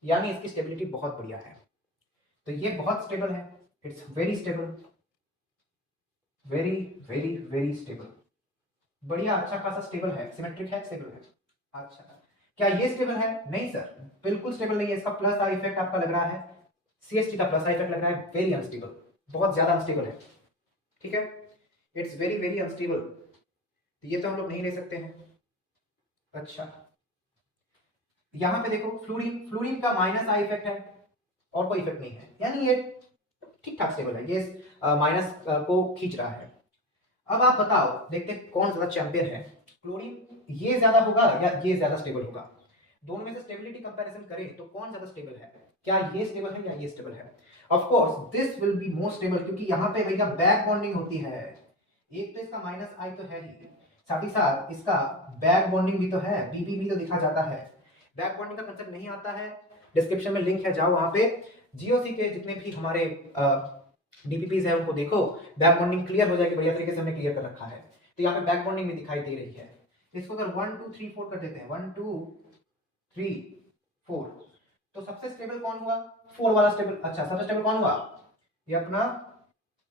यानी इसकी स्टेबिलिटी बहुत बढ़िया है। तो ये बहुत स्टेबल है, it's very stable, very very very stable, बढ़िया अच्छा खासा स्टेबल है, सिमेट्रिक है, स्टेबल है। अच्छा क्या ये स्टेबल है? नहीं सर, बिल्कुल स्टेबल नहीं है। इसका प्लस आई इफेक्ट आपका लग रहा है, CH3 का प्लस आई इफेक्ट लग रहा है, वेरी अनस्टेबल, बहुत ज्यादा अनस्टेबल है, ठीक है, इट्स वेरी वेरी अनस्टेबल। तो ये तो हम लोग नहीं ले सकते हैं। अच्छा यहाँ पे देखो फ्लोरीन, फ्लोरीन का माइनस आई इफेक्ट है और कोई इफेक्ट नहीं है, यानी ये ठीक ठाक स्टेबल है, ये माइनस को खींच रहा है। अब आप बताओ, देखते हैं कौन ज्यादा चैंपियन है, क्लोरीन ये ज्यादा होगा या ये ज्यादा स्टेबल होगा? दोनों में से स्टेबिलिटी कंपैरिजन करें तो कौन ज्यादा स्टेबल है? क्या ये स्टेबल है या ये स्टेबल है? Of course this will be more stable, क्योंकि यहाँ पे भैया बैक बॉन्डिंग होती है। एक तो इसका माइनस आई तो है ही, साथ ही साथ इसका बैक बॉन्डिंग भी तो है, बीबी भी तो दिखा जाता है। बैक बॉन्डिंग का कंसेप्ट नहीं आता है, डिस्क्रिप्शन में लिंक है, जाओ वहां पे जीओसी के जितने भी हमारे डीपीपीज है उनको देखो, बैक बॉन्डिंग क्लियर हो जाएगी, बढ़िया तरीके से हमने क्लियर कर रखा है। तो यहाँ पे बैक बॉन्डिंग भी दिखाई दे रही है। इसको अगर 1 2 3 4 कर देते हैं, 1 2 3 4, तो सबसे स्टेबल कौन हुआ? 4 वाला स्टेबल। अच्छा सबसे स्टेबल कौन हुआ? ये अपना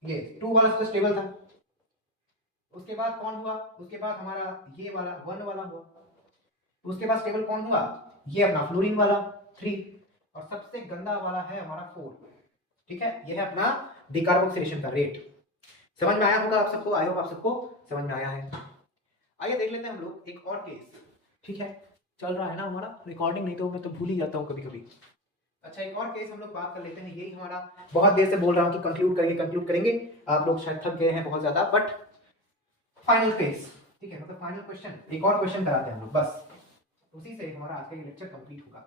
ये 2 वाला सबसे स्टेबल था। उसके बाद कौन हुआ? उसके बाद हमारा ये वाला 1 वाला हुआ। उसके बाद स्टेबल कौन हुआ? ये अपना फ्लोरीन वाला 3, और सबसे गंदा वाला है हमारा 4, ठीक है। ये है अपना डिकार्बोक्सिलेशन का रेट। समझ में आया होगा आप सबको, आई होप आप सबको समझ में आया है। आइए देख लेते हैं हम लोग एक और केस, ठीक है, चल रहा है ना हमारा रिकॉर्डिंग, नहीं तो मैं तो भूल ही जाता हूँ कभी कभी। अच्छा एक और केस हम लोग बात कर लेते हैं, यही हमारा बहुत देर से बोल रहा हूँ कि कंक्लूड करेंगे कंक्लूड करेंगे, आप लोग शायद थक गए हैं बहुत ज्यादा, बट फाइनल केस, ठीक है, मतलब फाइनल क्वेश्चन, एक और क्वेश्चन कराते हैं हम लोग, बस उसी से हमारा आज का ये लेक्चर कंप्लीट होगा।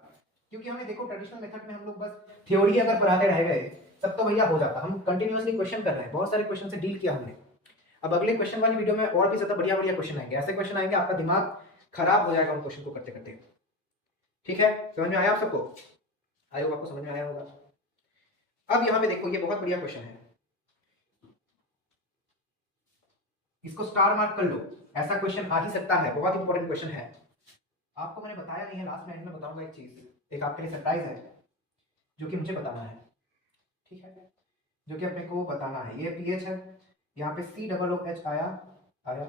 क्योंकि हमें देखो ट्रेडिशनल मेथड में हम लोग बस थ्योरी अगर पढ़ाते रह गए तब तो भैया हो जाता, हम कंटिन्यूअसली क्वेश्चन कर रहे हैं, बहुत सारे क्वेश्चन से डील किया हमने। अब अगले क्वेश्चन वाली वीडियो में और भी ज्यादा बढ़िया बढ़िया क्वेश्चन आएंगे, ऐसे क्वेश्चन आएंगे आपका दिमाग खराब हो जाएगा उन क्वेश्चन को करते करते, ठीक है। समझ में आया आप सबको? आई होप आपको समझ में आया होगा। अब यहाँ पे देखो ये बहुत बढ़िया क्वेश्चन है, इसको स्टार मार्क कर लो, ऐसा क्वेश्चन आ ही सकता है, बहुत इंपॉर्टेंट क्वेश्चन है। आपको मैंने बताया नहीं है, लास्ट में एंड में बताऊंगा एक चीज, एक आपके लिए सरप्राइज है जो कि मुझे बताना है, ठीक है, जो कि अपने को बताना है। ये पीएच है, यहाँ पे COOH आया आया,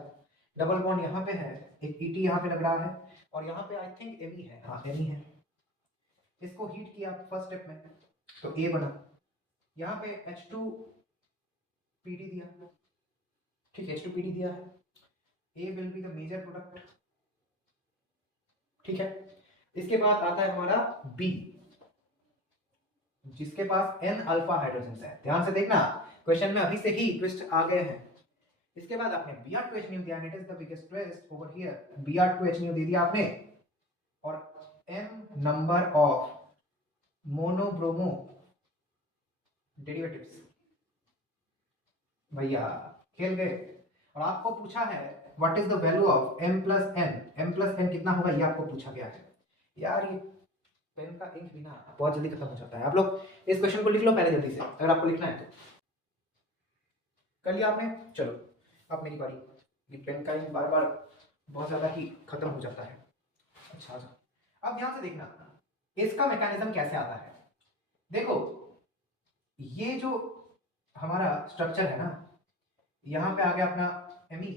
डबल बॉन्ड यहाँ पे है, एक ET यहाँ पे लग रहा है, और यहाँ पे आई थिंक Me है, हाँ Me है। इसको हीट किया फर्स्ट स्टेप में तो A बना, यहाँ पे H2PD दिया, ठीक है, H2PD दिया है, A will be the major product, ठीक है। इसके बाद आता है हमारा B, जिसके पास N अल्फा हाइड्रोजन है, ध्यान से देखना क्वेश्चन में अभी से ही ट्विस्ट आ गए हैं। इसके बाद आपने Br2H न्यू दिया, it is the biggest twist over here, Br2H nu दे दिया आपने, और M number of monobromo derivatives, भैया खेल गए। और आपको पूछा है what is the value of M plus N, M plus N कितना होगा ये आपको पूछा गया है। यार ये पेन का इंक भी ना बहुत जल्दी खत्म हो जाता है, आप लोग इस क्वेश्चन को लिख लो पहले जल्दी से, अगर आपको लिखना है तो। कर लिया आपने? चलो अब मेरी बारी, ये पेन का इंक बार बार बहुत ज्यादा ही खत्म हो जाता है। अच्छा अब ध्यान से देखना इसका मैकेनिज्म कैसे आता है। देखो ये जो हमारा स्ट्रक्चर है ना, यहाँ पे आ गया अपना Me,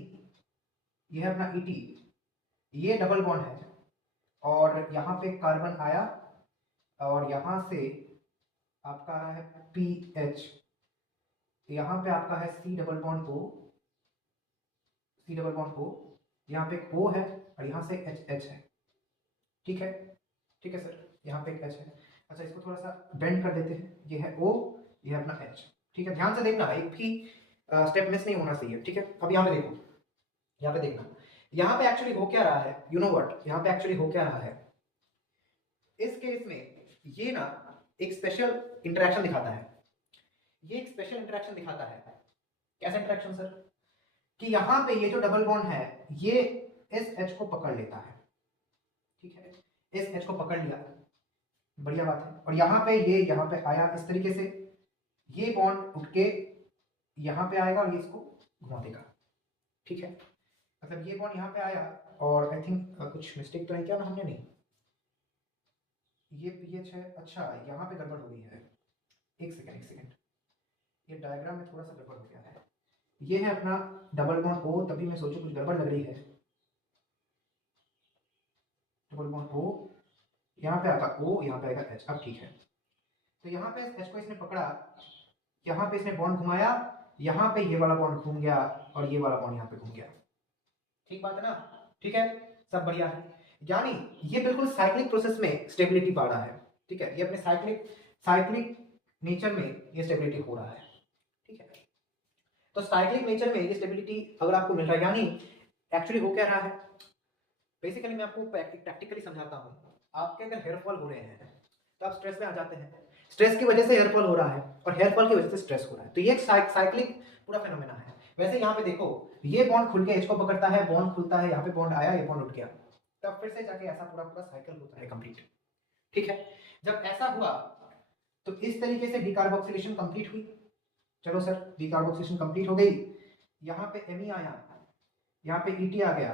ये है अपना ET, ये डबल बॉन्ड है, और यहाँ पे कार्बन आया, और यहाँ से आपका है PH, यहाँ पे आपका है C डबल बॉन्ड O, यहाँ पे एक O है और यहाँ से H है, ठीक है, ठीक है सर, यहाँ पे एक H है। अच्छा इसको थोड़ा सा बेंड कर देते हैं, ये है O, ये है अपना H, ठीक है। ध्यान से देखना एक भी स्टेप मिस नहीं होना चाहिए, ठीक है। अब यहाँ पे देखो, यहाँ पे देखना, यहाँ पे एक्चुअली हो क्या रहा है, यू नो व्हाट, यहाँ पे एक्चुअली हो क्या रहा है, इस केस में ये ना एक स्पेशल इंटरेक्शन दिखाता है, ये एक स्पेशल इंटरेक्शन दिखाता है। कैसा इंटरेक्शन सर? कि यहाँ पे ये जो डबल बॉन्ड है ये इस H को पकड़ लेता है, ठीक है, इस H को पकड़ लिया, बढ़िया बात है। और यहाँ पे ये यहाँ पे आया इस तरीके से, ये बॉन्ड उठ के यहाँ पे आएगा और ये इसको घुमा देगा, ठीक है। मतलब ये बॉन्ड यहाँ पे आया और आई थिंक कुछ मिस्टेक तो नहीं किया ना हमने, नहीं, ये पीएच है, अच्छा यहाँ पे गड़बड़ हो गई है, एक सेकेंड, ये डायग्राम में थोड़ा सा गड़बड़ हो गया है। ये है अपना डबल बॉन्ड ओ, तभी मैं सोचूं कुछ गड़बड़ लग रही है, डबल बॉन्ड ओ, यहाँ पे आएगा ओ, यहाँ पे आएगा एच, अब ठीक है। तो यहाँ पे एच को इसने पकड़ा, यहाँ पे इसने बॉन्ड घुमाया, यहाँ पे ये वाला बॉन्ड घूम गया और ये वाला बॉन्ड यहाँ पे घूम गया, ठीक बात है ना, ठीक है, सब बढ़िया है। यानी ये बिल्कुल साइक्लिक प्रोसेस में स्टेबिलिटी पा रहा है, ठीक है, ये अपने साइक्लिक नेचर में ये स्टेबिलिटी हो रहा है, ठीक है। तो साइक्लिक नेचर में ये स्टेबिलिटी अगर आपको मिल रहा है, यानी एक्चुअली हो क्या रहा है, बेसिकली मैं आपको प्रैक्टिकली समझाता हूँ। आपके अगर हेयर फॉल हो रहे हैं तो आप स्ट्रेस में आ जाते हैं, स्ट्रेस की वजह से हेयर फॉल हो रहा है और हेयर फॉल की वजह से स्ट्रेस हो रहा है, तो ये एक साइक्लिक पूरा फेनोमेना है। वैसे यहाँ पे देखो, ये बॉन्ड खुल के एच को पकड़ता है, बॉन्ड खुलता है, यहाँ पे बॉन्ड आया, ये बॉन्ड उठ गया, तब फिर से जाके ऐसा पूरा साइकिल होता है कंप्लीट, ठीक है। जब ऐसा हुआ तो इस तरीके से डिकार्बोक्सिलेशन कंप्लीट हुई, चलो सर डिकार्बोक्सिलेशन कंप्लीट हो गई, यहाँ पे एमी आया, यहाँ पे ईटी आ गया,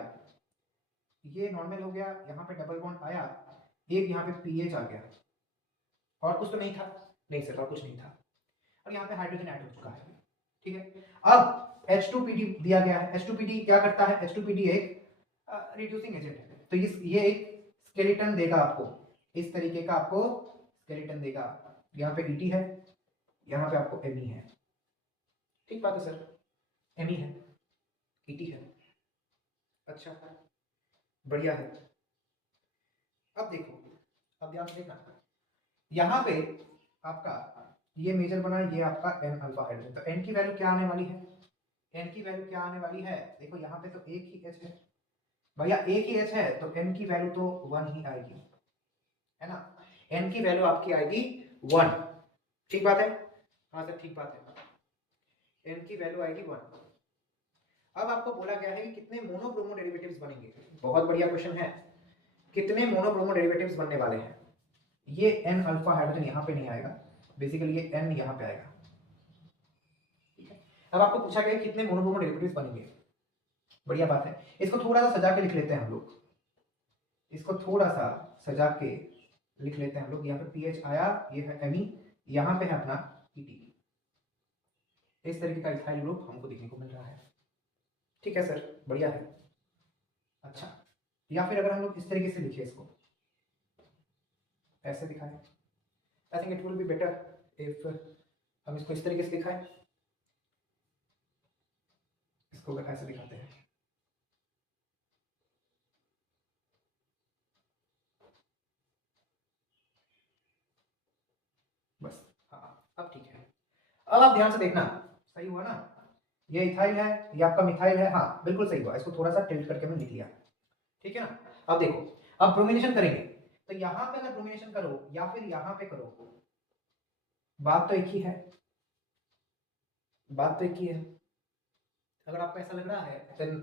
ये नॉर्मल हो गया, यहाँ पे डबल बॉन्ड आया, एक यहाँ पे पीएच आ गया, और कुछ तो नहीं था, नहीं सर और कुछ नहीं था, और यहाँ पे हाइड्रोजन ऐड हो चुका है, ठीक है। अब H2PD दिया गया है, H2PD क्या करता है, H2PD एक रिड्यूसिंग एजेंट है, तो ये एक स्केलेटन देगा आपको, इस तरीके का आपको स्केलेटन देगा, यहाँ पे ET है, यहाँ पे आपको Me है, ठीक बात है सर, Me है, ET है, अच्छा बढ़िया है। अब देखो, अब ध्यान से देखना, यहाँ पे आपका ये मेजर बना, ये आपका N अल्फा हाइड्रोजन, तो N की वैल्यू क्या आने वाली है, N की वैल्यू क्या आने वाली है, देखो यहाँ पे तो एक ही H है भैया, एक ही H है तो N की वैल्यू तो 1 ही आएगी, है ना, N की वैल्यू आपकी आएगी 1, ठीक बात है, हाँ सर ठीक बात है, N की वैल्यू आएगी 1। अब आपको बोला गया है कि कितने मोनोब्रोमो डेरिवेटिव्स बनेंगे, बहुत बढ़िया क्वेश्चन है, कितने मोनोब्रोमो डेरिवेटिव्स बनने वाले हैं। ये N अल्फा हाइड्रोजन यहाँ पे नहीं आएगा, बेसिकली ये N यहाँ पे आएगा, ठीक है। अब आपको पूछा गया कितने मोनोब्रोमो डेरिवेटिव्स बनेंगे, बढ़िया बात है, इसको थोड़ा सा सजा के लिख लेते हैं हम लोग, इसको थोड़ा सा सजा के लिख लेते हैं हम लोग। यहाँ पे पीएच आया, ये है एमी, यहाँ पे है अपना ईटी, इस तरीके का इथाइल ग्रुप हमको देखने को मिल रहा है, ठीक है सर बढ़िया है। अच्छा, या फिर अगर हम लोग इस तरीके से लिखे, इसको ऐसे दिखाएं, I think it will be better if हम इसको इस तरीके से दिखाएं, इसको अगर ऐसे दिखाते हैं, बस हाँ अब ठीक है। अब आप ध्यान से देखना, सही हुआ ना, ये इथाइल है, ये आपका मिथाइल है, हाँ बिल्कुल सही हुआ, इसको थोड़ा सा टिल्ट करके मैंने लिख लिया, ठीक है ना। अब देखो, अब ब्रोमिनेशन करेंगे, तो यहाँ पे अगर ब्रोमिनेशन करो या फिर यहाँ पे करो, बात तो एक ही है, बात तो एक ही है। अगर आपको ऐसा लग रहा है देन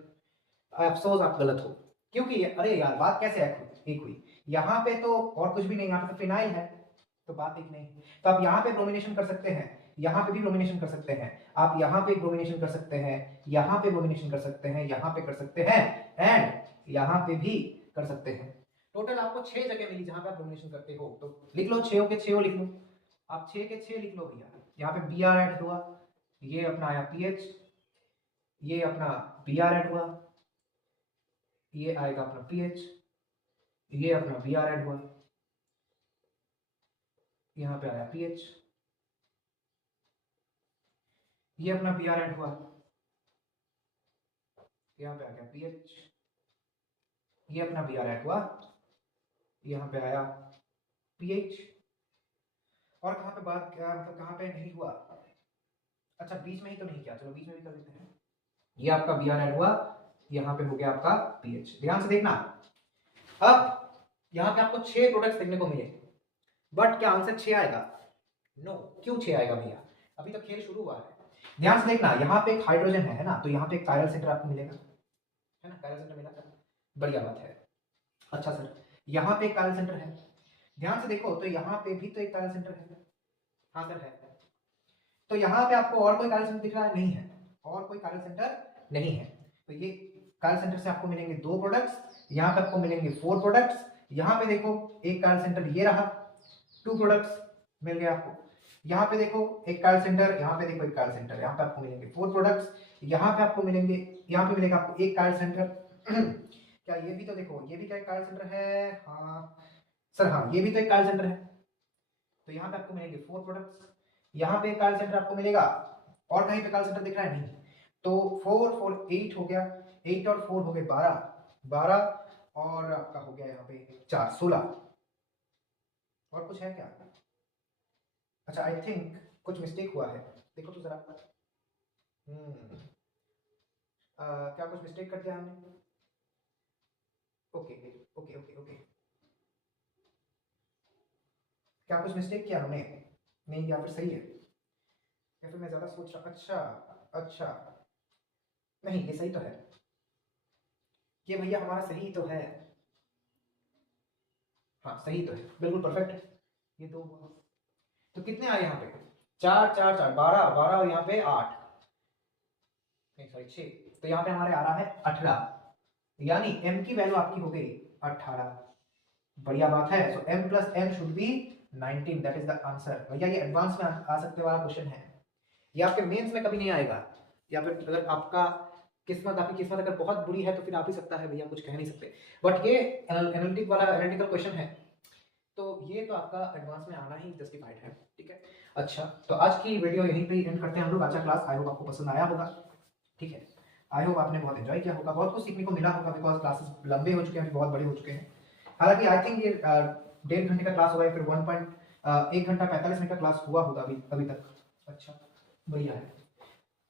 अफसोस आप गलत हो, क्योंकि अरे यार बात कैसे एक हुई, यहाँ पे तो और कुछ भी नहीं, यहाँ पे तो फिनाइल है, तो बात एक नहीं। तो आप यहाँ पे ब्रोमिनेशन कर सकते हैं, यहाँ पे भी ब्रोमिनेशन कर सकते हैं, आप यहाँ पे ब्रोमिनेशन कर सकते हैं, यहाँ पे ब्रोमिनेशन कर सकते हैं, यहाँ पे कर सकते हैं, एंड यहाँ पे भी कर सकते हैं। टोटल आपको 6 जगह मिली जहां पे आप ब्रोमिनेशन करते हो, तो लिख लो 6 के 6 लिख लो, आप 6 के 6 लिख लो भैया। यहाँ पे बी आर ऐड हुआ, ये अपना आया पीएच, ये अपना बी आर ऐड हुआ, ये आएगा अपना पीएच, ये अपना बी आर ऐड हुआ, यहाँ पे आया पीएच, ये अपना बी आर ऐड हुआ, यहाँ पे आ गया पीएच, ये अपना बी आर ऐड हुआ, यहाँ पे आया पीएच, और कहाँ पे बात क्या मतलब कहाँ पे नहीं हुआ, अच्छा बीच में ही तो नहीं किया, चलो बीच में भी कर देते हैं, ये आपका बी आर ऐड हुआ, यहाँ पे हो गया आपका पीएच। ध्यान से देखना, अब यहाँ पे आपको 6 प्रोडक्ट्स देखने को मिले, बट क्या आंसर 6 आएगा, नो, क्यों 6 आएगा भैया, अभी तो खेल शुरू हुआ है। ध्यान से देखना, यहाँ पे एक हाइड्रोजन है ना, तो यहाँ पे एक कायरल सेंटर आपको मिलेगा, है ना, कायरल सेंटर मिला था, बढ़िया बात है। अच्छा सर, यहाँ पे एक कायरल सेंटर है, ध्यान से देखो तो यहाँ पे भी तो एक कायरल सेंटर है। हाँ सर है। तो यहाँ पे आपको और कोई कायरल सेंटर दिख रहा है? नहीं है, और कोई कायरल सेंटर नहीं है। तो ये कायरल सेंटर से आपको मिलेंगे 2 प्रोडक्ट्स, यहाँ पे आपको मिलेंगे 4 प्रोडक्ट्स। यहाँ पे देखो एक कायरल सेंटर ये रहा, 2 प्रोडक्ट्स मिल गए आपको। यहाँ पे देखो एक कायरल सेंटर, यहाँ पे देखो एक कायरल सेंटर, यहाँ पे आपको मिलेंगे 4 प्रोडक्ट्स। यहाँ पे आपको मिलेंगे, यहाँ पे मिलेगा आपको एक कायरल सेंटर। क्या ये भी तो देखो, ये भी क्या एक कायरल सेंटर है? हाँ सर हाँ, ये भी तो एक कायरल सेंटर है। तो यहाँ पे आपको मिलेंगे 4 प्रोडक्ट्स। यहाँ पे कायरल सेंटर आपको मिलेगा, और कहीं पे कायरल सेंटर दिख रहा है? नहीं। तो 4 4 8 हो गया, 8 और 4 हो गए 12, 12 और आपका हो गया यहाँ पे 4 16। और कुछ है क्या? अच्छा आई थिंक कुछ मिस्टेक हुआ है, देखो तो जरा। क्या कुछ मिस्टेक कर दिया हमने? ओके ओके ओके ओके, क्या कुछ मिस्टेक किया हमने? नहीं, या फिर सही है, या फिर मैं ज्यादा सोच रहा? अच्छा अच्छा, नहीं ये सही तो है, ये भैया हमारा सही तो है। हाँ सही तो है, बिल्कुल परफेक्ट है। ये दो, तो कितने आए यहाँ पे? 4 4 4 12 12 और यहाँ पे 8, नहीं सॉरी 6। तो यहाँ पे हमारे आ रहा है 18, यानी m की वैल्यू आपकी हो गई 18। बढ़िया बात है। सो m plus n should be 19, that is the answer. भैया ये एडवांस में आ सकते वाला क्वेश्चन है, ये आपके मेंस में कभी नहीं आएगा, या फिर अगर आपका आपकी किस्मत अगर बहुत बुरी है तो फिर आ भी सकता है, भैया कुछ कह नहीं सकते। बट ये एनालिटिकल क्वेश्चन है, तो ये तो आपका एडवांस में आना ही जस्टिफाइड है, ठीक है। अच्छा, तो आज की वीडियो यहीं पे एंड करते हैं हम लोग। आज का क्लास आई होप आपको पसंद आया होगा, ठीक है। आई होप आपने बहुत एंजॉय किया होगा, बहुत कुछ सीखने को मिला होगा, बिकॉज क्लासेस लंबे हो चुके हैं, बहुत बड़े हो चुके हैं। हालांकि आई थिंक ये 1.5 घंटे का क्लास होगा, या फिर 1 घंटा 45 मिनट का क्लास हुआ होगा अभी तक। अच्छा बढ़िया है।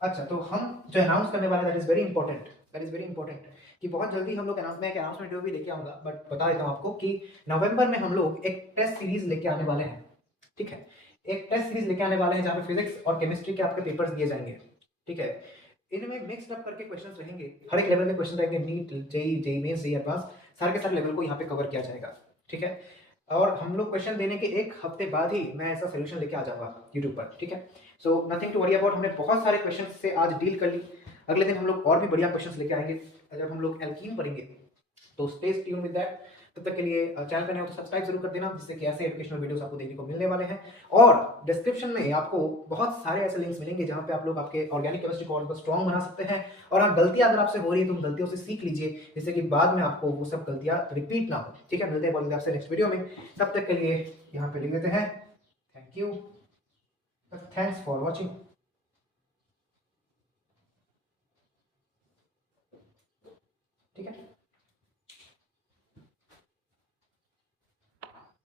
अच्छा, तो हम जो अनाउंस करने वाले, that is very important, that is very important कि बहुत जल्दी हम लोग अनाउंसमेंट वीडियो भी लेके आऊंगा। बट बता देता हूँ आपको कि नवंबर में हम लोग एक टेस्ट सीरीज लेके आने वाले हैं, ठीक है। एक टेस्ट सीरीज लेके आने वाले हैं जहाँ पे फिजिक्स और केमिस्ट्री के आपके पेपर्स दिए जाएंगे, ठीक है। इनमें मिक्स्ड अप करके क्वेश्चंस रहेंगे, हर एक लेवल के क्वेश्चन रहेंगे, NEET JEE mains JEE advance, सारे के सारे लेवल को यहाँ पे कवर किया जाएगा, ठीक है। और हम लोग क्वेश्चन देने के 1 हफ्ते बाद ही मैं ऐसा सोल्यूशन लेके आ जाऊंगा यूट्यूब पर, ठीक है। So nothing to worry about, हमने बहुत सारे क्वेश्चन से आज डील कर ली। अगले दिन हम लोग और भी बढ़िया क्वेश्चन लेके आएंगे जब हम लोग एल्कीन पढ़ेंगे, तो स्टे ट्यून विद दैट। तब तक के लिए चैनल पर नए हो तो सब्सक्राइब जरूर कर देना, जिससे कि ऐसे एजुकेशनल वीडियोस आपको देखने को मिलने वाले हैं। और डिस्क्रिप्शन में आपको बहुत सारे ऐसे लिंक्स मिलेंगे जहां पे आप लोग आपके ऑर्गेनिक केमिस्ट्री को और स्ट्रॉन्ग बना सकते हैं। और हाँ, गलतियां अगर आपसे हो रही है तो उन गलतियों से सीख लीजिए, जिससे कि बाद में आपको वो सब गलतियां रिपीट ना हो, ठीक है। मिलते हैं आपसे नेक्स्ट वीडियो में, तब तक के लिए यहाँ पे लिख देते हैं thank you, thanks for watching.